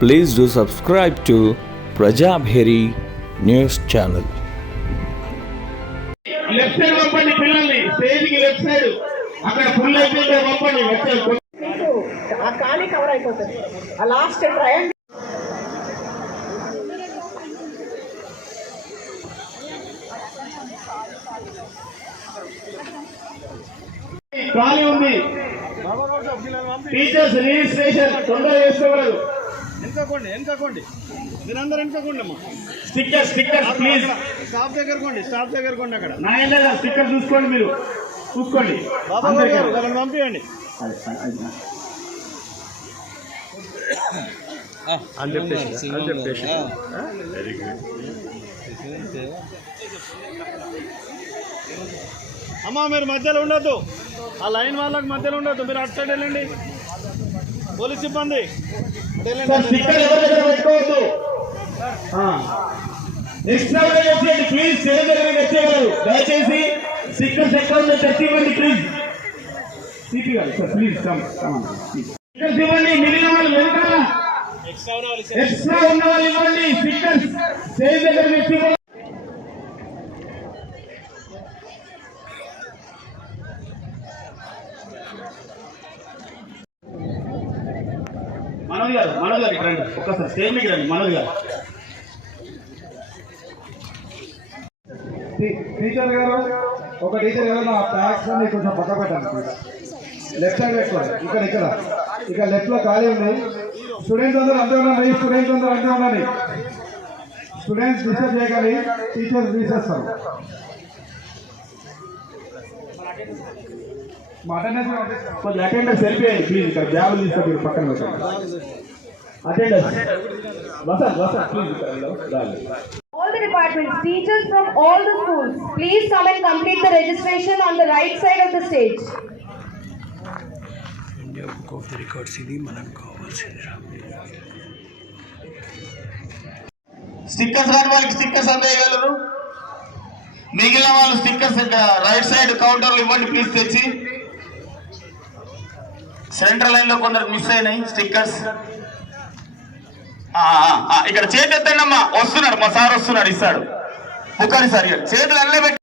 Please do subscribe to Prajabheri News Channel. Left side పంపండి పిల్లల్ని, స్టేజ్ కి లెఫ్ట్ సైడ్ అక్కడ ఫుల్ అయిపోయింది పంపండి. ఆ ఖాళీ కవర్ అయిపోతుంది. ఆ లాస్ట్ ట్రయాంగిల్ ఖాళీ ఉంది. టీచర్స్ రిజిస్ట్రేషన్ తొందరగా చేసుకోగలరు. వెనుకోండి మీరందరూ వెనుకోండి అమ్మా. Stickers please. స్టాఫ్ దగ్గర కొండి అక్కడ నాయన స్టిక్కర్ చూసుకోండి, మీరు చూసుకోండి. వాళ్ళని పంపించండి. అమ్మా మీరు మధ్యలో ఉండొద్దు, ఆ లైన్ వాళ్ళకి మధ్యలో ఉండొద్దు, మీరు అటు సైడ్ వెళ్ళండి. పోలీస్ సిబ్బంది స్టిక్కర్ ఎవరి దగ్గర పెట్టుకోవద్దు. ఎక్స్ట్రా వచ్చేయండి ప్లీజ్. స్టేజ్ దగ్గరికి వచ్చేవారు దయచేసి స్టిక్కర్స్ ఎక్కడ ఉందో తెచ్చి ఇవ్వండి ప్లీజ్. సిపి గారు సార్ ప్లీజ్ స్టిక్కర్స్ ఇవ్వండి. మిగిలిన వాళ్ళు వెనకాల ఎక్స్ట్రా ఉన్న వాళ్ళు ఇవ్వండి స్టిక్కర్స్. స్టేజ్ దగ్గర పెట్టి మనోజ్ గారు రండి ఒక్కసారి స్టేజ్ మీద రండి. మనోజ్ గారు టీచర్ గారు, ఒక టీచర్ గారు నా ట్యాక్స్ అని కొంచెం పక్క పెట్టండి. లెఫ్ట్ సైడ్ పెట్టుకోండి. ఇక్కడ లెఫ్ట్ లో ఖాళీ ఉంది. స్టూడెంట్స్ అందరూ అంతే ఉండండి. స్టూడెంట్స్ డిస్టర్బ్ చేయగాలి, టీచర్స్ తీసేస్తారు. కొంచెం అటెండెన్స్ వెళ్ళిపోయాయి ప్లీజ్. ఇక్కడ జాబులు తీసుకో, మీరు పక్కన పెట్టండి. Attendance please. All the departments, teachers from all the schools, please come and complete the registration on the right side of the stage. Stickers రాని వాళ్ళకి స్టిక్కర్స్ అందజేయగలరు. మిగిలిన వాళ్ళు స్టిక్కర్స్ రైట్ సైడ్ కౌంటర్లు ఇవ్వండి ప్లీజ్ తెచ్చి. సెంట్రల్ లైన్ లో కొందరు మిస్ అయినాయి స్టిక్కర్స్. ఇక్కడ చేతి ఎత్తండి అమ్మా. వస్తున్నాడు మా సార్, వస్తున్నాడు, ఇస్తాడు. బుకారి సార్ చేతులు అల్లే పెట్టి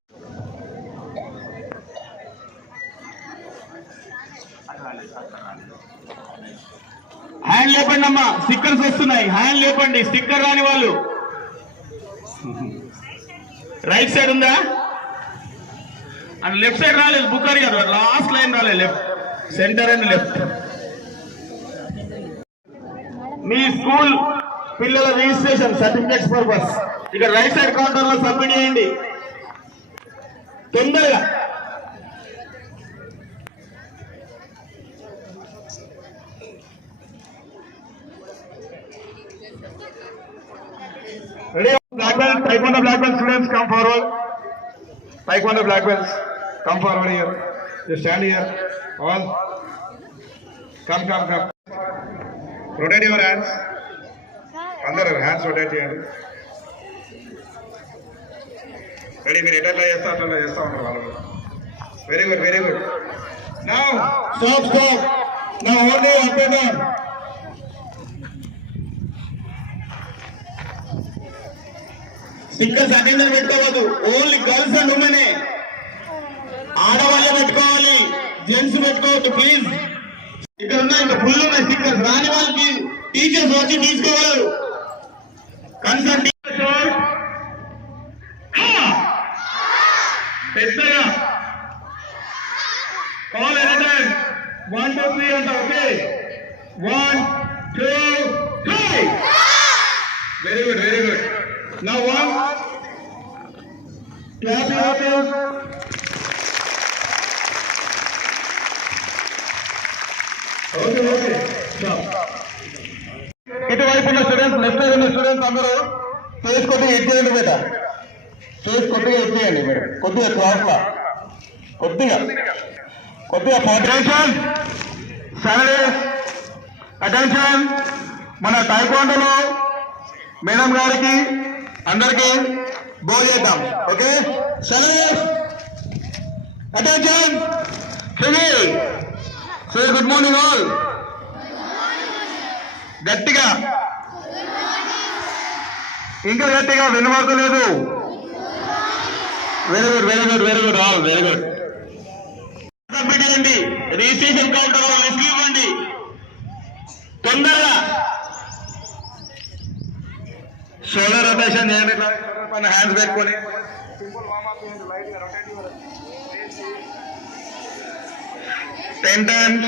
హ్యాండ్ లేపండి అమ్మా. స్టిక్కర్స్ వస్తున్నాయి, హ్యాండ్ లేపండి. స్టిక్కర్ రాని వాళ్ళు రైట్ సైడ్ ఉందా? అండ్ లెఫ్ట్ సైడ్ రాలేదు బుకారి గారు, లాస్ట్ లైన్ రాలేదు. Left, centre and left. మీ స్కూల్ పిల్లల రిజిస్ట్రేషన్ సర్టిఫికేట్స్ పర్పస్ ఇక్కడ రైట్ సైడ్ కౌంటర్ లో సబ్మిట్ చేయండి తొందరగా. Ready? Black belt, taekwondo black belt students come forward. Taekwondo black belts come forward here. You stand here. All come. Rotate your hands. అందరూ hands rotate చేయండి. రెడీ? మీరు ఎట్లా చేస్తా అట్లా చేస్తా ఉంటారు వాళ్ళు. Very good. Now stop. Now only up and down. Stickers attender పెట్టుకోవద్దు, ఓన్లీ గర్ల్స్ అండ్ ఉమెనే. ఆడవాళ్ళే పెట్టుకోవాలి, జెంట్స్ పెట్టుకోవద్దు ప్లీజ్. ఇక్కడ ఉన్నాయి, ఇంకా ఫుల్ ఉన్నాయి స్టిక్కర్స్. రాని వాళ్ళకి టీచర్స్ వచ్చి తీసుకోగలరు. కన్సర్న్ టీచర్ పెద్దగా కాల్ ఎట్ టైం 1 2 3 అంట. ఓకే, 1 2 3. Very good. Now 1 clap your hands. Okay ఇటువైపు ఉన్న స్టూడెంట్స్, లెఫ్ట్ సైడ్ ఉన్న స్టూడెంట్స్ అందరూ ఫేస్ కొద్దిగా ఎత్తేయండి బేట. ఫేస్ కొద్దిగా ఎత్తేయండి మీరు, కొద్దిగా క్రాస్ లా, కొద్దిగా. అటెన్షన్. మన టైక్వాండోలో మేడం గారికి అందరికీ బోల్ చేద్దాం. Okay, attention. Say good morning all. గట్టిగా ఇంకా గట్టిగా వినబడతలేదు. Very good very good very good all very good. పెట్టండి, రిజిస్ట్రేషన్ కౌంటర్ లిస్ట్ ఇవ్వండి తొందరగా. షోల్డర్ రొటేషన్ చేయండి, మన హ్యాండ్స్ పెట్టుకొని. 10 times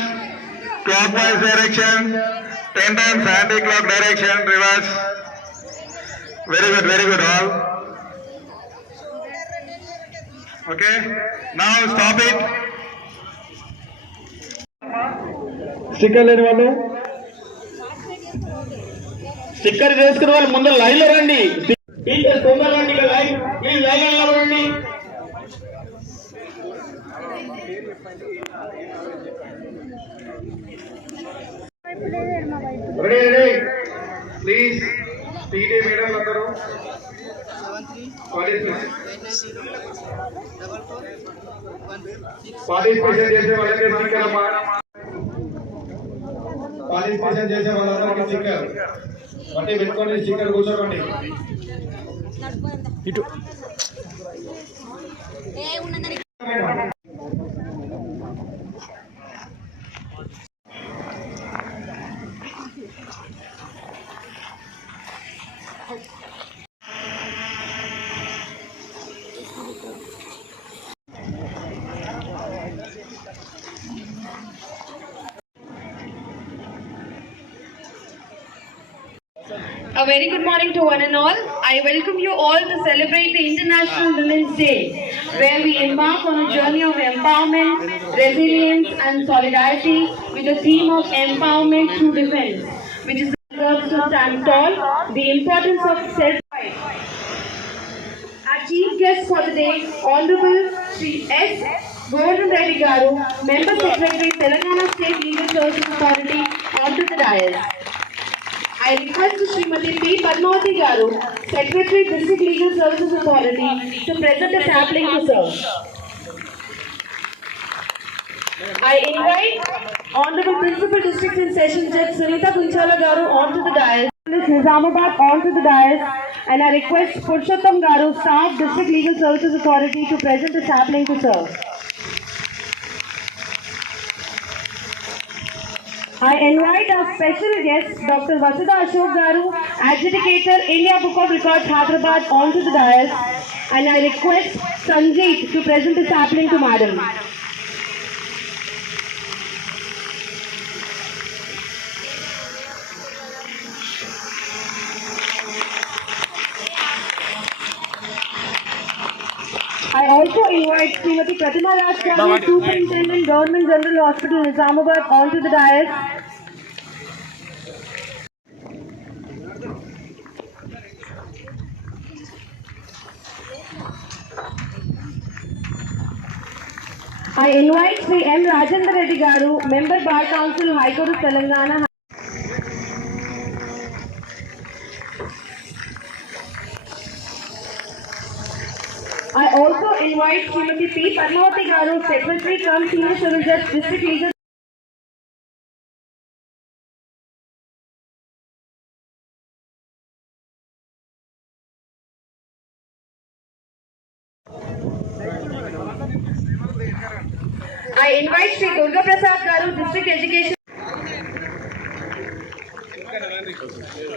clockwise direction, 10 times anti-clock direction, reverse. Very good all. Okay, now stop it. Sticker లేని వాళ్ళు, స్టిక్కర్ చేసుకున్న వాళ్ళు ముందు లైన్ లో రండి. టీచర్స్ తొందరగా రండి, లైన్ ప్లీజ్ లైన్ లో రండి. Ready please. టీటీ మేడం అందరూ పార్టిసిపేషన్ చేసే వాళ్ళకి స్టిక్కర్ అమ్మా. పార్టిసిపేషన్ చేసే వాళ్ళందరికీ స్టిక్కర్ బట్టి పెట్టుకోండి, స్టిక్కర్ కూర్చోకండి. ఇటు A very good morning to one and all. I welcome you all to celebrate the International Women's Day, where we embark on a journey of empowerment, resilience and solidarity with the theme of empowerment through defense, which is deserves to stand tall, the importance of self-fight. Our chief guest for the day, Honorable Sri S. Gordon Reddy Garu, Member Secretary, Telangana State Legal Services Authority, onto the dais. I request Srimati P. Padmavati Garu, Secretary, District Legal Services Authority, to present a sapling to serve. I invite Honorable Principal District and Session Judge Sunita Kunchala Garu onto the dais. Nizamabad onto the dais, and I request Purushottam Garu, Staff, District Legal Services Authority, to present a sapling to serve. I invite our special guest, Dr. Vasudha Ashok Garu, Adjudicator, India Book of Records, Hyderabad, onto the dais, and I request Sanjeet to present a sapling to Madam. I also invite Srimati Pratima Rajkwani, Superintendent, Government General Hospital, Nizamabad, onto the dais. I invite Sri M. Rajendra Reddy Garu, Member Bar Council, High Court of Telangana. I also invite Srimati P. Padmavati Garu, Secretary cum Senior Civil Judge, District Legal. I invite Sri Durga Prasad Garu, District Education.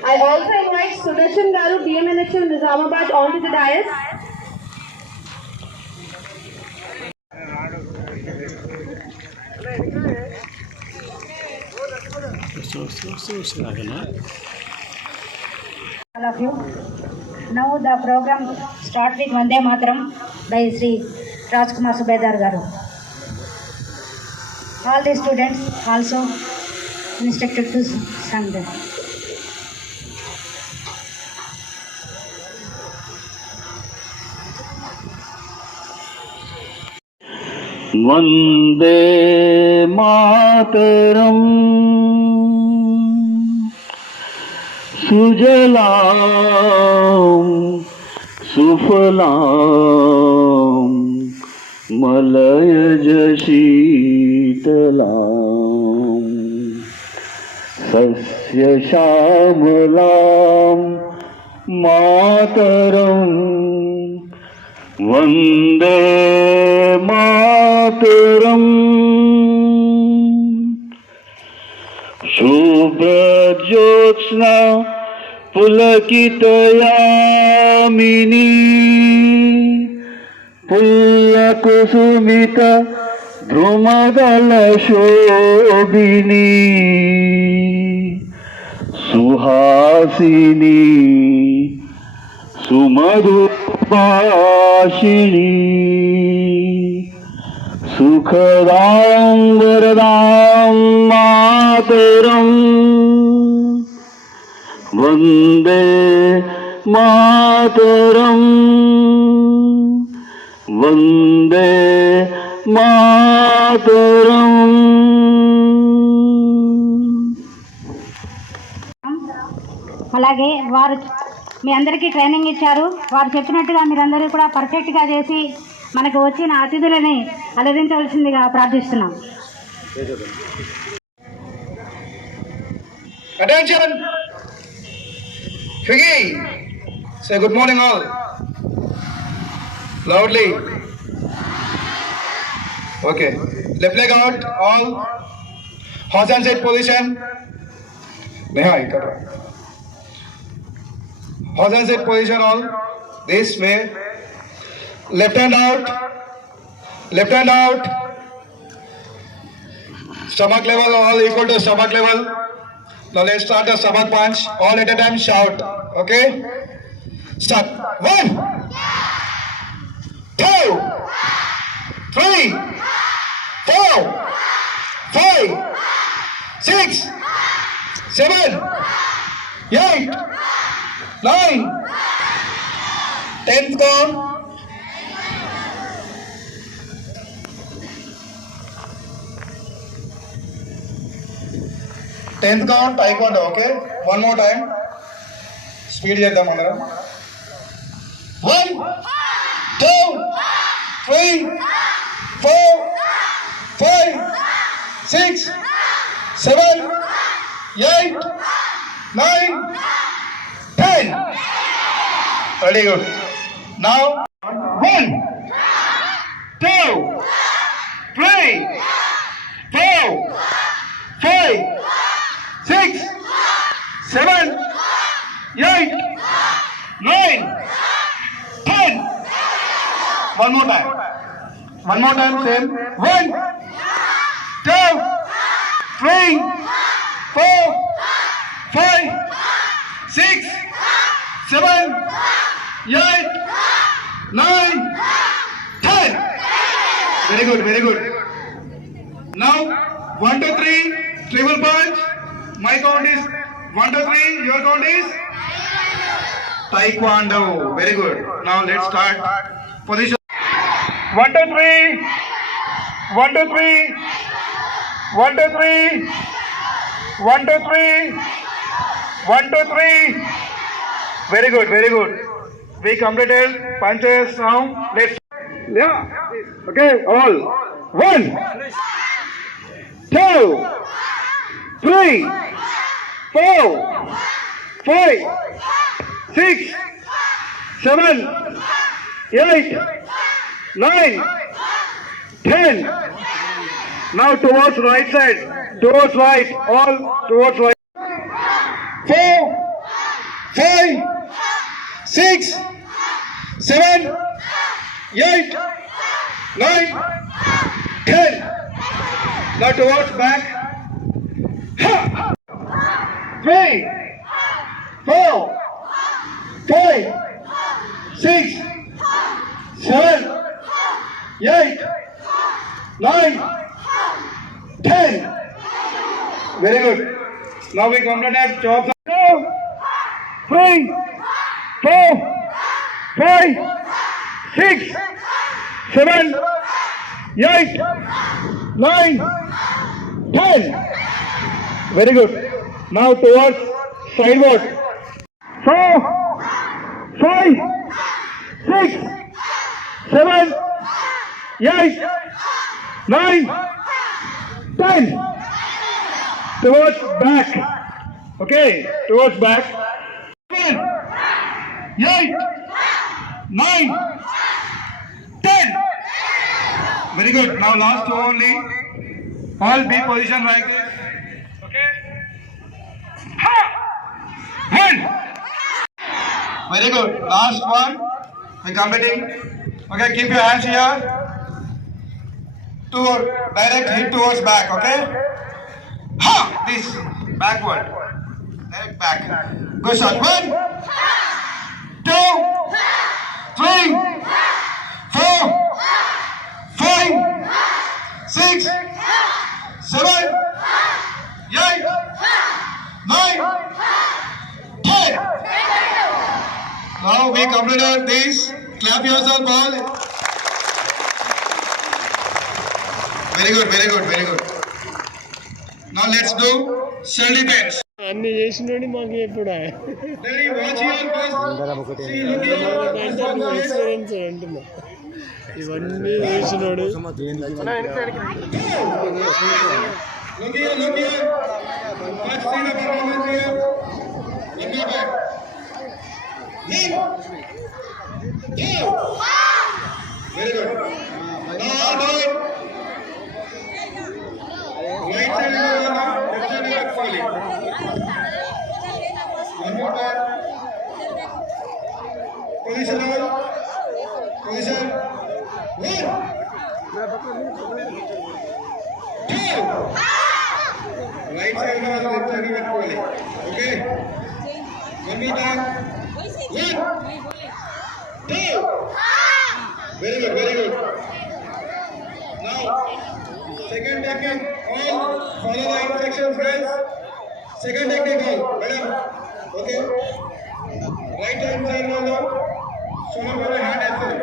I also invite Sudarshan Garu, DMNHM, Nizamabad, onto the dais. All of you. Now the program start with Vande Mataram by Sri Rajkumar Subedar Garu. All the students also instructed to sing them. Vande మాతరం సుజలాం సుఫలాం మలయజ శీతలాం సస్య सस्य श्यामलां मातरं वन्दे मातरम् शुभ्रज्योत्स्ना पुलकितयामिनी पुल्लकुसुमित द्रुमदलशोभिनी सुहासिनी सुमधुरभाषिणी सुखदां वरदां मातरम् वन्दे मातरम् वन्दे मातरम्। అలాగే వారు మీ అందరికీ ట్రైనింగ్ ఇచ్చారు. వారు చెప్పినట్టుగా మీరందరూ కూడా పర్ఫెక్ట్గా చేసి మనకు వచ్చిన అతిథులని అలరించవలసిందిగా ప్రార్థిస్తున్నాం. Attention! Figgy! Say good morning all. Loudly. Okay. Left leg out, all. Horse and sit position. Neha, horse and sit position all. This way. Left hand out. Left hand out. Stomach level, all equal to stomach level. Now let's start the stomach punch. All at a time shout. Okay? Start. 1, 2, 3, 4, 5, 6, 7, 8, 9, 10th count. 10th count, taekwondo, okay? One more time. Speed cheddam andaram. 1, 2, 3, 4, 5, 6, 7, 8, 9, 10. Very good. Now 1, 2, 3, 4, 5, 6, 7, 8, 9, 10. One more time. One more time, same. 1, 2, 3, 4, 5, 6, 7, 8, 9, 10. Very good, very good. Now 1, 2, 3, triple punch. My count is 1, 2, 3. Your count is taekwondo. Very good. Now let's start. Position. 1, 2, 3. 1, 2, 3. 1, 2, 3. 1, 2, 3. 1, 2, 3. Very good. Very good. We completed punches. Now let's. Yeah. Okay. All. 1, 2, 3, 4, 5, 6, 7, 8, 9, 10. Now towards right side. Towards right. All towards right. 4, 5, 6, 7, 8, 9, 10. Now towards back. 3, 4, 5, 6, 7, 8, 9, 10. Very good. Now we completed chops. 2, 3, 4, 5, 6, 7, 8, 9, 10. Very good. Now towards sideward. 4, 5, 6, 7, 8, 9, 10. Towards back. Okay, towards back. 7, 8, 9, 10. Very good. Now last two only. All be position like this. Okay. Ha! One. Very good. Last one. We're competing. Okay, keep your hands here. Direct hit towards back. Okay. Ha! This backward. Direct back. Good shot. 1, 2, 3, 4, 5, 6, 7, 8, 9, 10. Now we completed this. Clap yourself all. Very good, very good, very good. Now let's do Shirley Bench. అన్ని చేసినోడి మాకు ఎప్పుడా Ready, watch here first. See, look here. Experience అంటున్నా ఇవన్నీ చేసినోడు Look here, look here. First see the performance here. In your back. Hit. Two. Very good. Now all do it. Right side is over now. Left side is falling. One more time. Position over. Position. 1, 2. Right side over, left side is falling. Okay. One more time. 1, 2. Very good, very good. Now, second technique, all follow the instructions, guys. Second technique, all. Madam, okay. Right hand side, all down. Shoulder for the hand as well.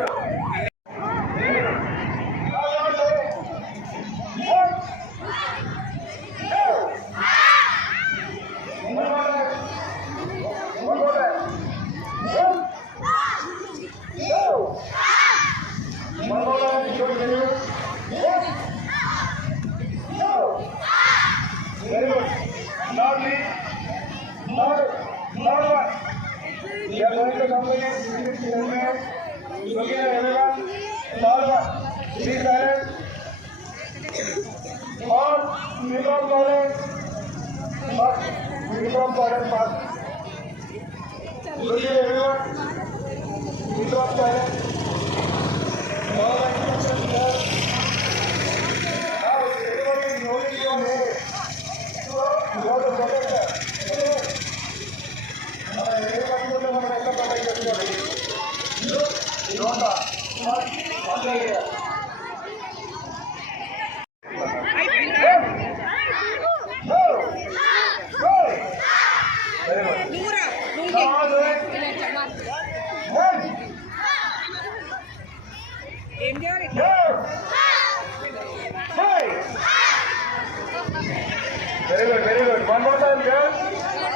Very good, very good. One more time, girls.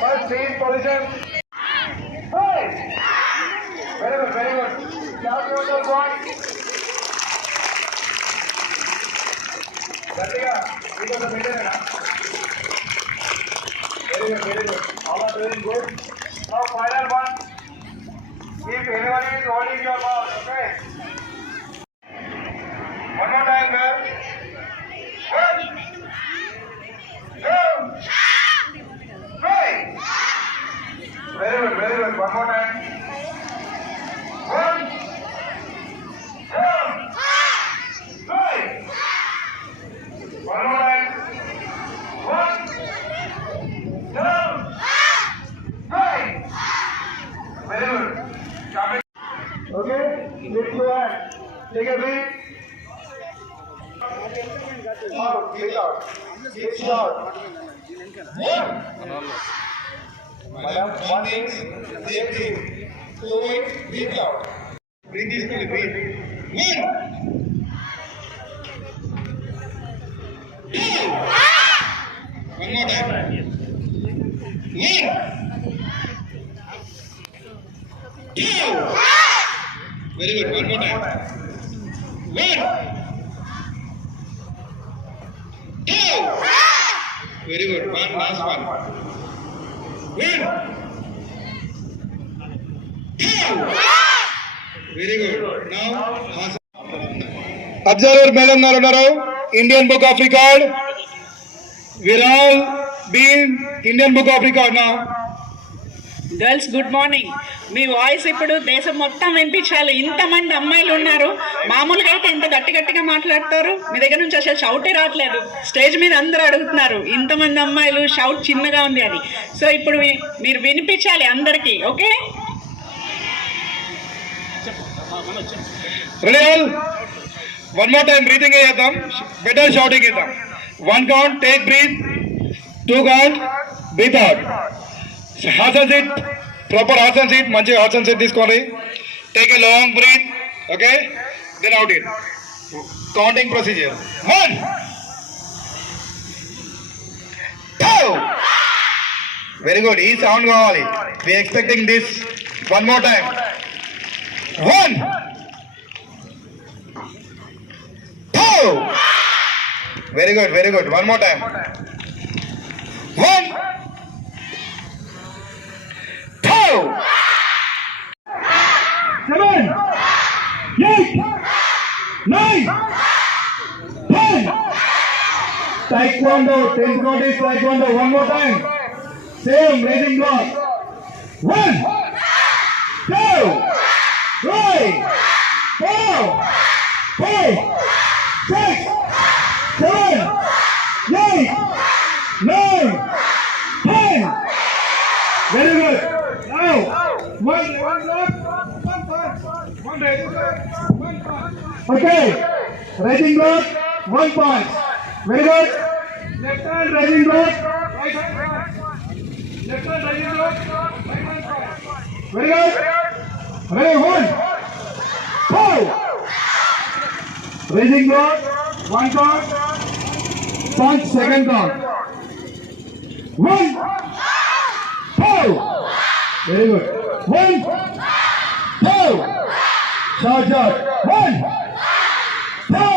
First, change position. Hey! Very good, very good. Clap yourself, boy. Gatiga, you got the middle, na? Very good, very good. All are doing good. Now, final one. If anyone is holding your mouth, okay? One more time, girls. 1, 2, 3. Very good, very good. One more time. 1, 2, 3. One more time. 1, 2, 3. Very good. Okay, lift your hand. Take a breath. Out, breathe out. Breathe out. Madam, one in, breathe in. 2 in, breathe out. Breathe is to breathe. 1, 2. One more time. 1, 2. Very good. One more time. 1, 2. Very good. One last one. Very good. Observer madam గారు ఉన్నారు. Indian book of record. We are all been Indian book of record now. Girls good morning. మీ voice ఇప్పుడు దేశం మొత్తం వినిపించాలి. ఇంతమంది అమ్మాయిలు ఉన్నారు. మామూలుగా అయితే ఇంత గట్టిగా మాట్లాడతారు. మీ దగ్గర నుంచి అసలు షౌటే రావట్లేదు. స్టేజ్ మీద అందరూ అడుగుతున్నారు ఇంతమంది అమ్మాయిలు షౌట్ చిన్నగా ఉంది అని. సో ఇప్పుడు మీరు వినిపించాలి అందరికీ. Okay, ready all? One more time breathing చేద్దాం. బెటర్ షౌటింగ్ ఇద్దాం. 1 count, take breath. 2 count, breathe out. హాసన్ సీట్, ప్రాపర్ హాసన్ సీట్, మంచిగా హాసన్ సీట్ తీసుకోండి. Take a long breath. Okay, then out it. Counting procedure. 1 2. Very good. ఈ sound కావాలి. We expecting this. One more time. 1 2. Very good, very good. One more time. 1 2. 7 8 9 10. Taekwondo, 10th count is Taekwondo. One more time. Same raising block. 1 2 3 4 5 6 7 8 9 10. Very good. Now, one block, one punch, one raising block, one punch. Okay, raising block, one punch. Very good. Left hand raising block, right hand punch. Left hand raising block, right hand punch. Very good. Ready, 1 2. Raising block, one count, punch, second count. 1 2. Very good. 1 2. Short. 1 2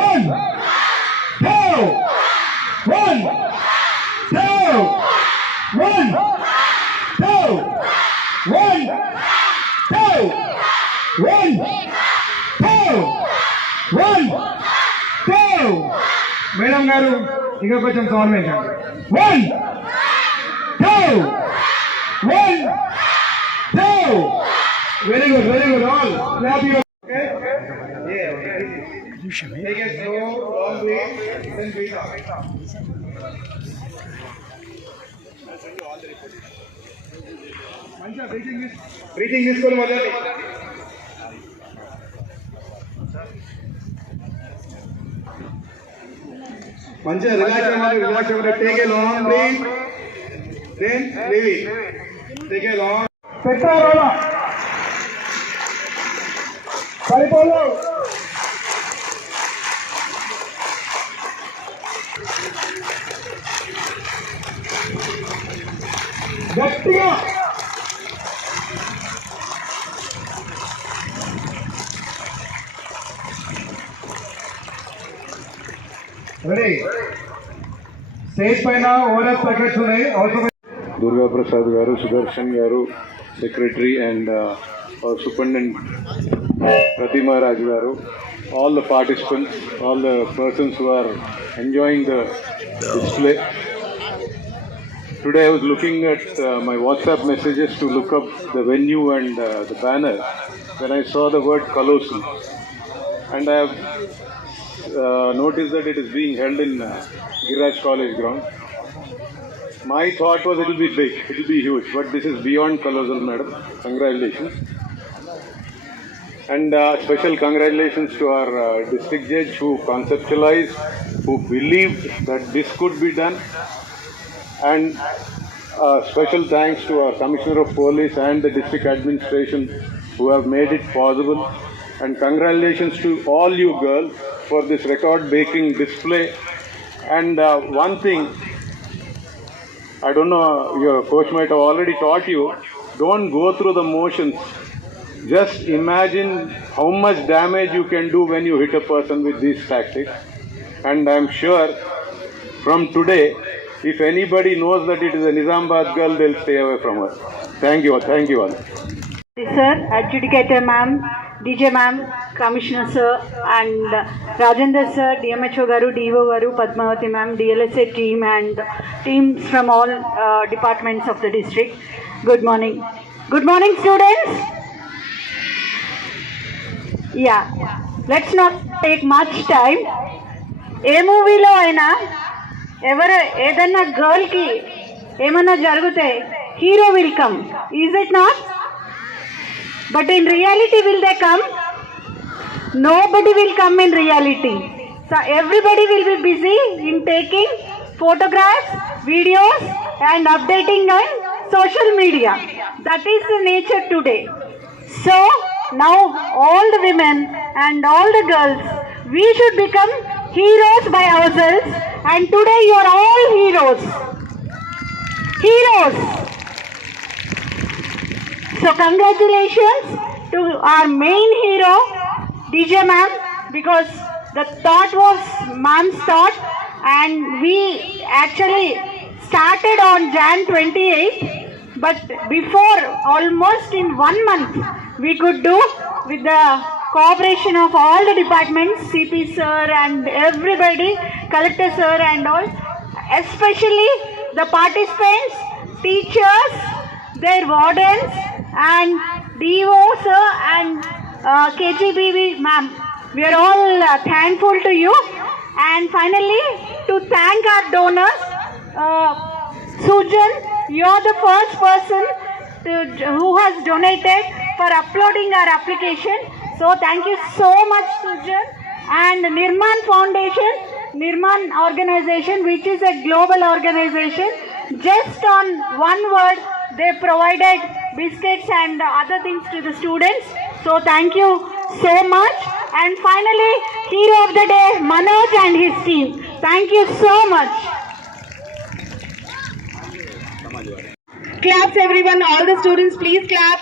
1 2 1 2 1 2 1 2 1 2 1 2. మేడం గారు ఇంకా కొంచెం సౌండ్ పెంచండి. 1 2 1 2. Very good, very good. All clap your. Okay. Yeah. Take a slow, long breath, then breathe out. మంచిగా breathing తీసుకొని మొదలు. మంచిగా relax అవ్వాలి. Take a long breath, then leave it. Take a long. పెట్టారా సరిపోదు. గట్టిగా రెడీ. స్టేజ్ పైన ORS packets ఉన్నాయి. అవసరం Durga Prasad garu, Sudarshan garu, secretary, and our superintendent Pratima Raj garu, all the participants, all the persons who are enjoying the display. Today I was looking at my WhatsApp messages to look up the venue and the banner when I saw the word Colosseum, and I have noticed that it is being held in Giriraj College ground. My thought was it will be big, it will be huge, but this is beyond colossal, madam. Congratulations. And special congratulations to our district judge who conceptualized, who believed that this could be done. And special thanks to our Commissioner of Police and the district administration who have made it possible. And congratulations to all you girls for this record-breaking display. And one thing, I don't know, your coach might have already taught you, don't go through the motions. Just imagine how much damage you can do when you hit a person with these tactics. And I'm sure from today, If anybody knows that it is a Nizamabad girl, they'll stay away from her. Thank you all. Sir, Adjudicator ma'am, DJ ma'am, Commissioner sir, and Rajendra sir, DMHO garu, DO garu, Padmavati ma'am, DLSA team and teams from all departments of the district. Good morning. Good morning, students. Yeah, let's not take much time. ఏ మూవీలో అయినా ఎవరు ఏదన్నా గర్ల్కి ఏమన్నా జరిగితే hero will come, is it not? But in reality will they come? Nobody will come in reality. So everybody will be busy in taking photographs, videos and updating on social media. That is the nature today. So now all the women and all the girls, we should become heroes by ourselves, and today you are all heroes. Heroes. So congratulations to our main hero, DJ ma'am, because the thought was ma'am's thought, and we actually started on Jan 28th, but before almost in 1 month we could do with the cooperation of all the departments, CP sir and everybody, Collector sir and all, especially the participants, teachers, their wardens and DO sir and KGBV ma'am. We are all thankful to you. And finally, to thank our donors, Sujan, you are the first person who has donated for uploading our application. So thank you so much, Sujan. And Nirman Foundation, Nirman organization, which is a global organization, just on one word, they provided biscuits and other things to the students. So thank you so much. And finally, hero of the day, Manoj and his team. Thank you so much. Claps everyone, all the students, please clap.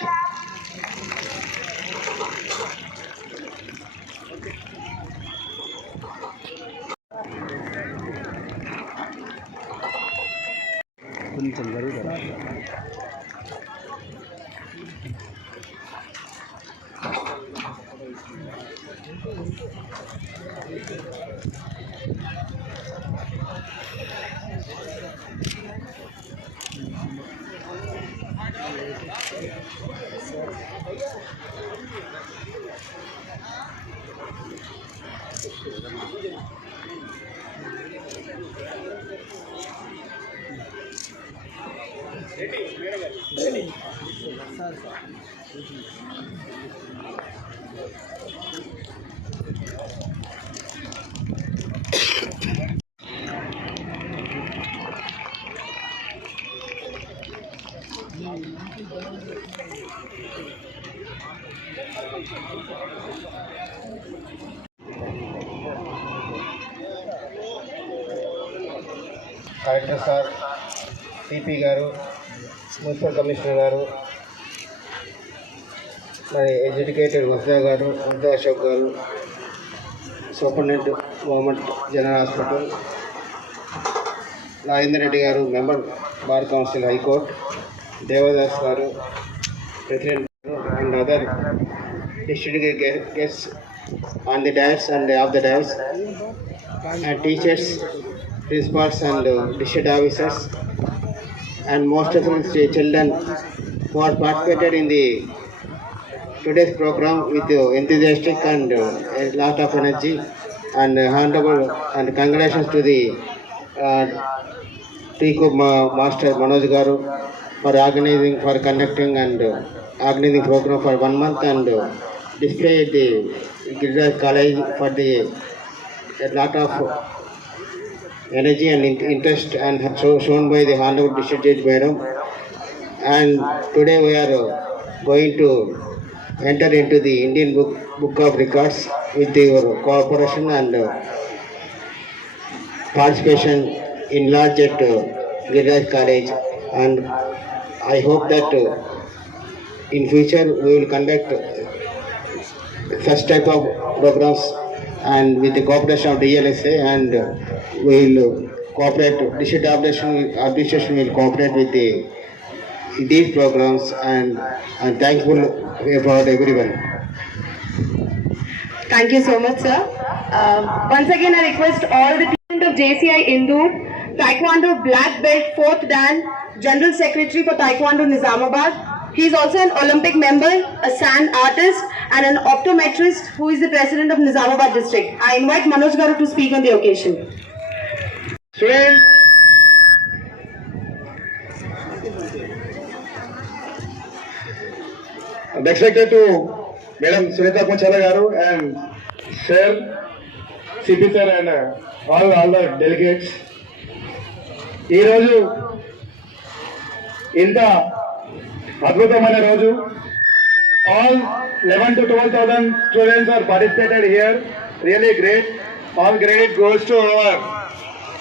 Collector sir, CP గారు, municipal commissioner గారు, మరి educated Vasudha గారు, వసుదా అశోక్ గారు, superintendent government general hospital, Rajender Reddy గారు, member bar council high court, Devadas గారు, president and other distinguished guests on the dais and off the dais, and teachers, principals and district officers, and most of the children who are participated in the today's program with enthusiastic and a lot of energy, and honorable and congratulations to the Tiku Master Manoj Garu for organizing, for conducting and organizing program for 1 month, and display the Giriraj College for the a lot of energy and interest and shown by the Honorable District Judge Madam. And today we are going to enter into the Indian Book of Records with your cooperation and participation in large at Giriraj College. And I hope that in future we will conduct such type of programs and with the cooperation of DLSA, and we will district administration will cooperate with these programs, and I'm thankful about everyone. Thank you so much, sir. Once again, I request all the students of JCI Indoor, Taekwondo Black Belt 4th Dan, General Secretary for Taekwondo Nizamabad. He is also an Olympic member, a sand artist, and an optometrist who is the president of Nizamabad district. I invite Manoj Garu to speak on the occasion. Students, respected to Madam Sunita Ponchala Garu and Sir, CP sir and all the delegates. ఈ రోజు ఇంత అద్భుతమైన రోజు. All 11 to 12,000 students are participated here. Really great. All credit goes to our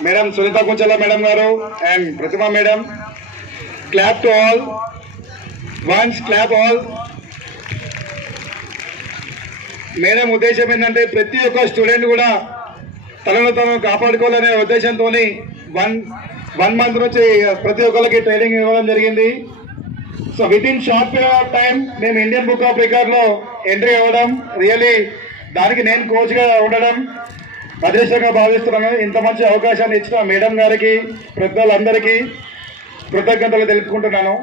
Madam Sunita Ponchala Madam Garu and Pratima Madam. Clap to all. Once clap all. Madam ఉద్దేశం ఏంటంటే ప్రతి ఒక్క స్టూడెంట్ కూడా తనను తను కాపాడుకోవాలనే ఉద్దేశంతో వన్ మంత్ నుంచి ప్రతి ఒక్కరికి ట్రైనింగ్ ఇవ్వడం జరిగింది. So with in short period of time మేము ఇండియన్ బుక్ ఆఫ్ రికార్డ్లో ఎంట్రీ అవ్వడం, రియలీ దానికి నేను కోచ్గా ఉండడం అదృష్టంగా భావిస్తున్నాను. ఇంత మంచి అవకాశాన్ని ఇచ్చిన మేడం గారికి ప్రతి వాళ్ళందరికీ కృతజ్ఞతలు తెలుపుకుంటున్నాను.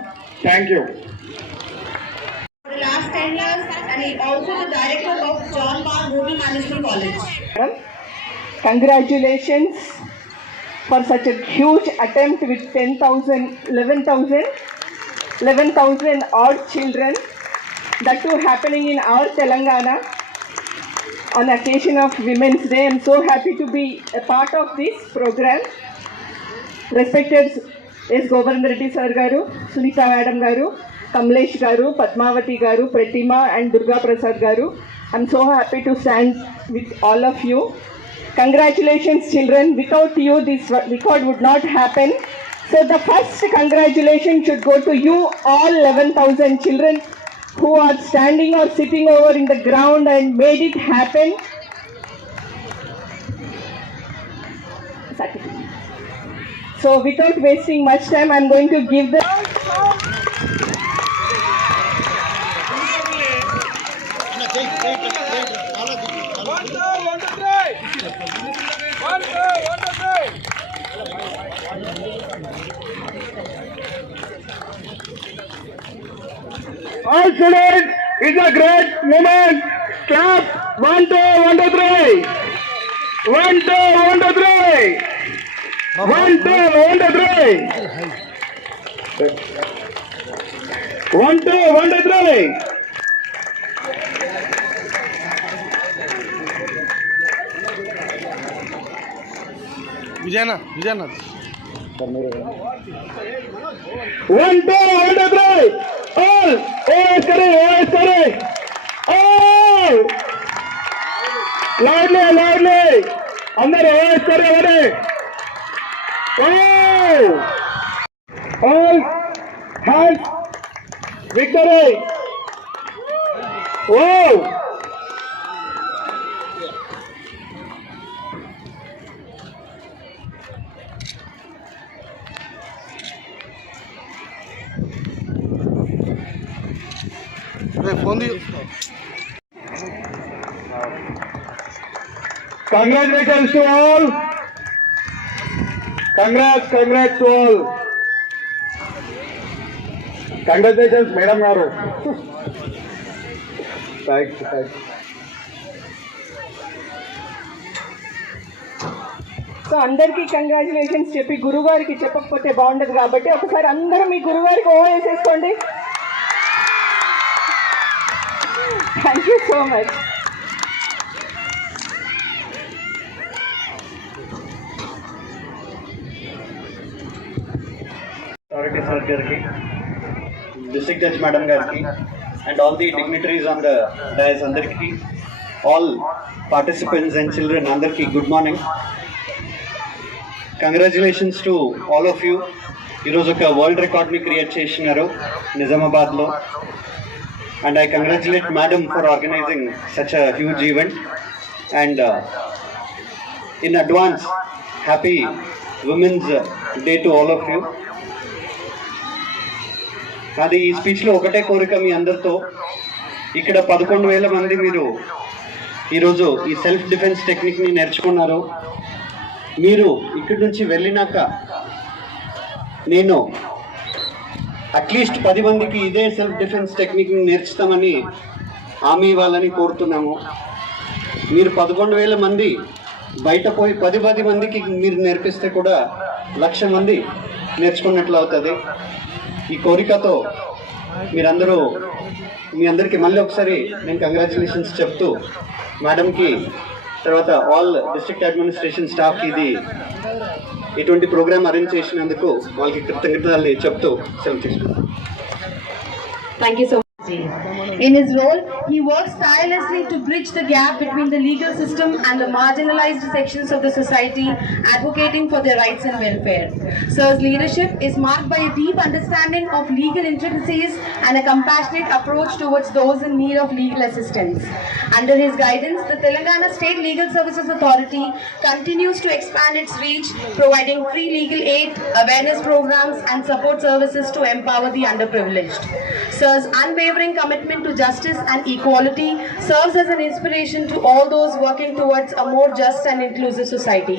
Thank you. For the last 10 years, and he also the director of John Paul Hotel Management College. Congratulations for such a huge attempt with 11,000 odd children, that too happening in our Telangana on occasion of Women's Day. I am so happy to be a part of this program. Respected S. Govardhan Reddy Sir Garu, Sunita Madam Garu, Kamlesh Garu, Padmavati Garu, Pratima and Durga Prasad Garu. I'm so happy to stand with all of you. Congratulations children, without you this record would not happen. So the first congratulations should go to you all 11,000 children who are standing or sitting over in the ground and made it happen. So without wasting much time, I'm going to give the All students, it's a great moment. Clap. 1, 2, 1, 2, 3. 1, 2, 1, 2, 3. 1, 2, 1, 2, 3. 1, 2, 1, 2, 3. Vijayana. 1, 2, 1, 2, 3. All. OS करे. All. Loudly. अंदर OS करे वाले. All hands. Victory. Wow. Congratulations to all. Congrats to all. Congratulations, Madam Garu. Thanks. So అందరికీ కంగ్రాచులేషన్స్ చెప్పి గురుగారికి చెప్పకపోతే బాగుండదు కాబట్టి ఒకసారి అందరూ మీ గురుగారికి ఓ వేసేసుకోండి. Thank you so much. Authority Sir Garki, District Judge Madam Garki, and all the dignitaries on the dais andarki, all participants and children andarki, good morning. Congratulations to all of you. ఈరోజు ఒక వరల్డ్ రికార్డ్ని create చేసినారు నిజామాబాద్లో, and I congratulate madam for organising such a huge event, and in advance happy Women's Day to all of you. అది ఈ స్పీచ్లో ఒకటే కోరిక మీ అందరితో, ఇక్కడ 11,000 మంది మీరు ఈరోజు ఈ సెల్ఫ్ డిఫెన్స్ టెక్నిక్ని నేర్చుకున్నారు. మీరు ఇక్కడి నుంచి వెళ్ళినాక నేను అట్లీస్ట్ 10 మందికి ఇదే సెల్ఫ్ డిఫెన్స్ టెక్నిక్ని నేర్చుతామని హామీ ఇవ్వాలని కోరుతున్నాము. మీరు 11,000 మంది బయట పోయి 10 మందికి మీరు నేర్పిస్తే కూడా 1,00,000 మంది నేర్చుకున్నట్లు అవుతుంది. ఈ కోరికతో మీరందరూ మీ అందరికీ మళ్ళీ ఒకసారి నేను కంగ్రాచులేషన్స్ చెప్తూ మేడంకి తర్వాత ఆల్ డిస్ట్రిక్ట్ అడ్మినిస్ట్రేషన్ స్టాఫ్కి ఇటువంటి ప్రోగ్రామ్ అరేంజ్ చేసినందుకు వాళ్ళకి కృతజ్ఞతలు చెప్తూ సెలవు తీసుకుంటాను. Thank you so much. In his role, he works tirelessly to bridge the gap between the legal system and the marginalized sections of the society, advocating for their rights and welfare. Sir's leadership is marked by a deep understanding of legal intricacies and a compassionate approach towards those in need of legal assistance. Under his guidance, the Telangana State Legal Services Authority continues to expand its reach, providing free legal aid, awareness programs, and support services to empower the underprivileged. Sir's unwavering commitment to justice and equality serves as an inspiration to all those working towards a more just and inclusive society.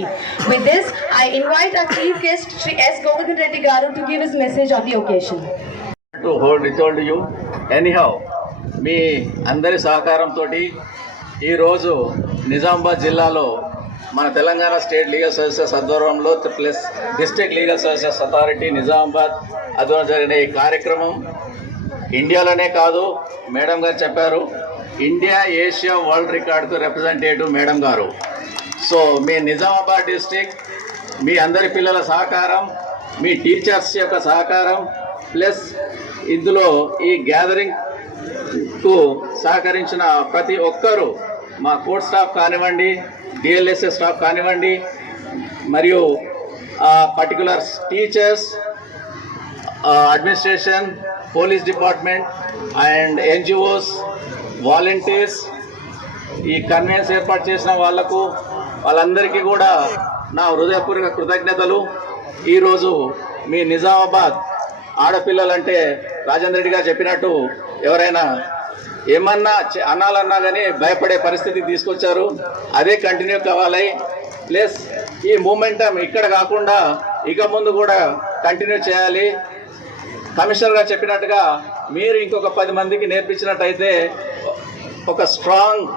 With this, I invite our chief guest, Shri S. Govardhan Reddy Garu, to give his message on the occasion. To hold you. Anyhow, మీ అందరి సహకారంతో ఈరోజు నిజామాబాద్ జిల్లాలో మన Telangana state legal services ఆధ్వర్యంలో plus district legal services authority Nizamabad ఆధ్వర్యంలో జరిగిన ఈ కార్యక్రమం ఇండియాలోనే కాదు, మేడం గారు చెప్పారు, ఇండియా ఏషియా వరల్డ్ రికార్డుకు రిప్రజెంటేటివ్ మేడం గారు. సో మీ నిజామాబాద్ డిస్ట్రిక్ట్, మీ అందరి పిల్లల సహకారం, మీ టీచర్స్ యొక్క సహకారం, ప్లస్ ఇందులో ఈ గ్యాదరింగ్కు సహకరించిన ప్రతి ఒక్కరూ, మా కోర్ట్ స్టాఫ్ కానివ్వండి, డిఎల్ఎస్ఎస్ స్టాఫ్ కానివ్వండి, మరియు particular teachers, administration, police department and NGOs, volunteers, ఈ కన్వెన్స్ ఏర్పాటు చేసిన వాళ్ళందరికీ కూడా నా హృదయపూర్వక కృతజ్ఞతలు. ఈరోజు మీ నిజామాబాద్ ఆడపిల్లలంటే రాజేంద్ర రెడ్డి గారు చెప్పినట్టు ఎవరైనా ఏమన్నా అనాలన్నా కానీ భయపడే పరిస్థితికి తీసుకొచ్చారు. అదే కంటిన్యూ కావాలి. ప్లస్ ఈ మూమెంటం ఇక్కడ కాకుండా ఇక ముందు కూడా కంటిన్యూ చేయాలి. కమిషనర్ గారు చెప్పినట్టుగా మీరు ఇంకొక 10 మందికి నేర్పించినట్టయితే ఒక స్ట్రాంగ్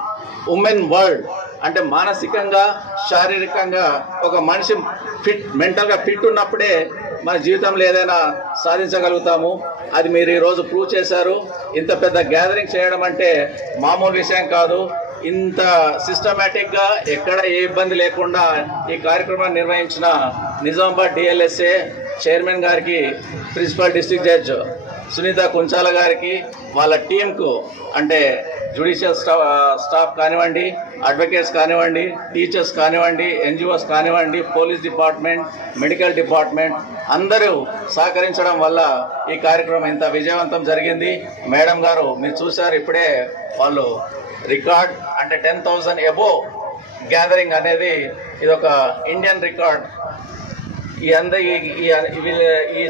ఉమెన్ వరల్డ్, అంటే మానసికంగా శారీరకంగా ఒక మనిషి మెంటల్గా ఫిట్ ఉన్నప్పుడే మన జీవితంలో ఏదైనా సాధించగలుగుతాము. అది మీరు ఈరోజు ప్రూవ్ చేశారు. ఇంత పెద్ద గ్యాదరింగ్ చేయడం అంటే మామూలు విషయం కాదు. ఇంత సిస్టమేటిక్గా ఎక్కడ ఏ ఇబ్బంది లేకుండా ఈ కార్యక్రమాన్ని నిర్వహించిన నిజామాబాద్ డిఎల్ఎస్ఏ చైర్మన్ గారికి, ప్రిన్సిపల్ డిస్ట్రిక్ట్ జడ్జ్ సునీత కుంచాల గారికి, వాళ్ళ టీంకు, అంటే జ్యుడిషియల్ స్టాఫ్ కానివ్వండి, అడ్వకేట్స్ కానివ్వండి, టీచర్స్ కానివ్వండి, ఎన్జిఓస్ కానివ్వండి, పోలీస్ డిపార్ట్మెంట్, మెడికల్ డిపార్ట్మెంట్ అందరూ సహకరించడం వల్ల ఈ కార్యక్రమం ఇంత విజయవంతం జరిగింది. మేడం గారు మీరు చూశారు ఇప్పుడే, వాళ్ళు రికార్డ్ అంటే 10,000 అబోవ్ గ్యాదరింగ్ అనేది ఇది ఒక ఇండియన్ రికార్డ్. ఈ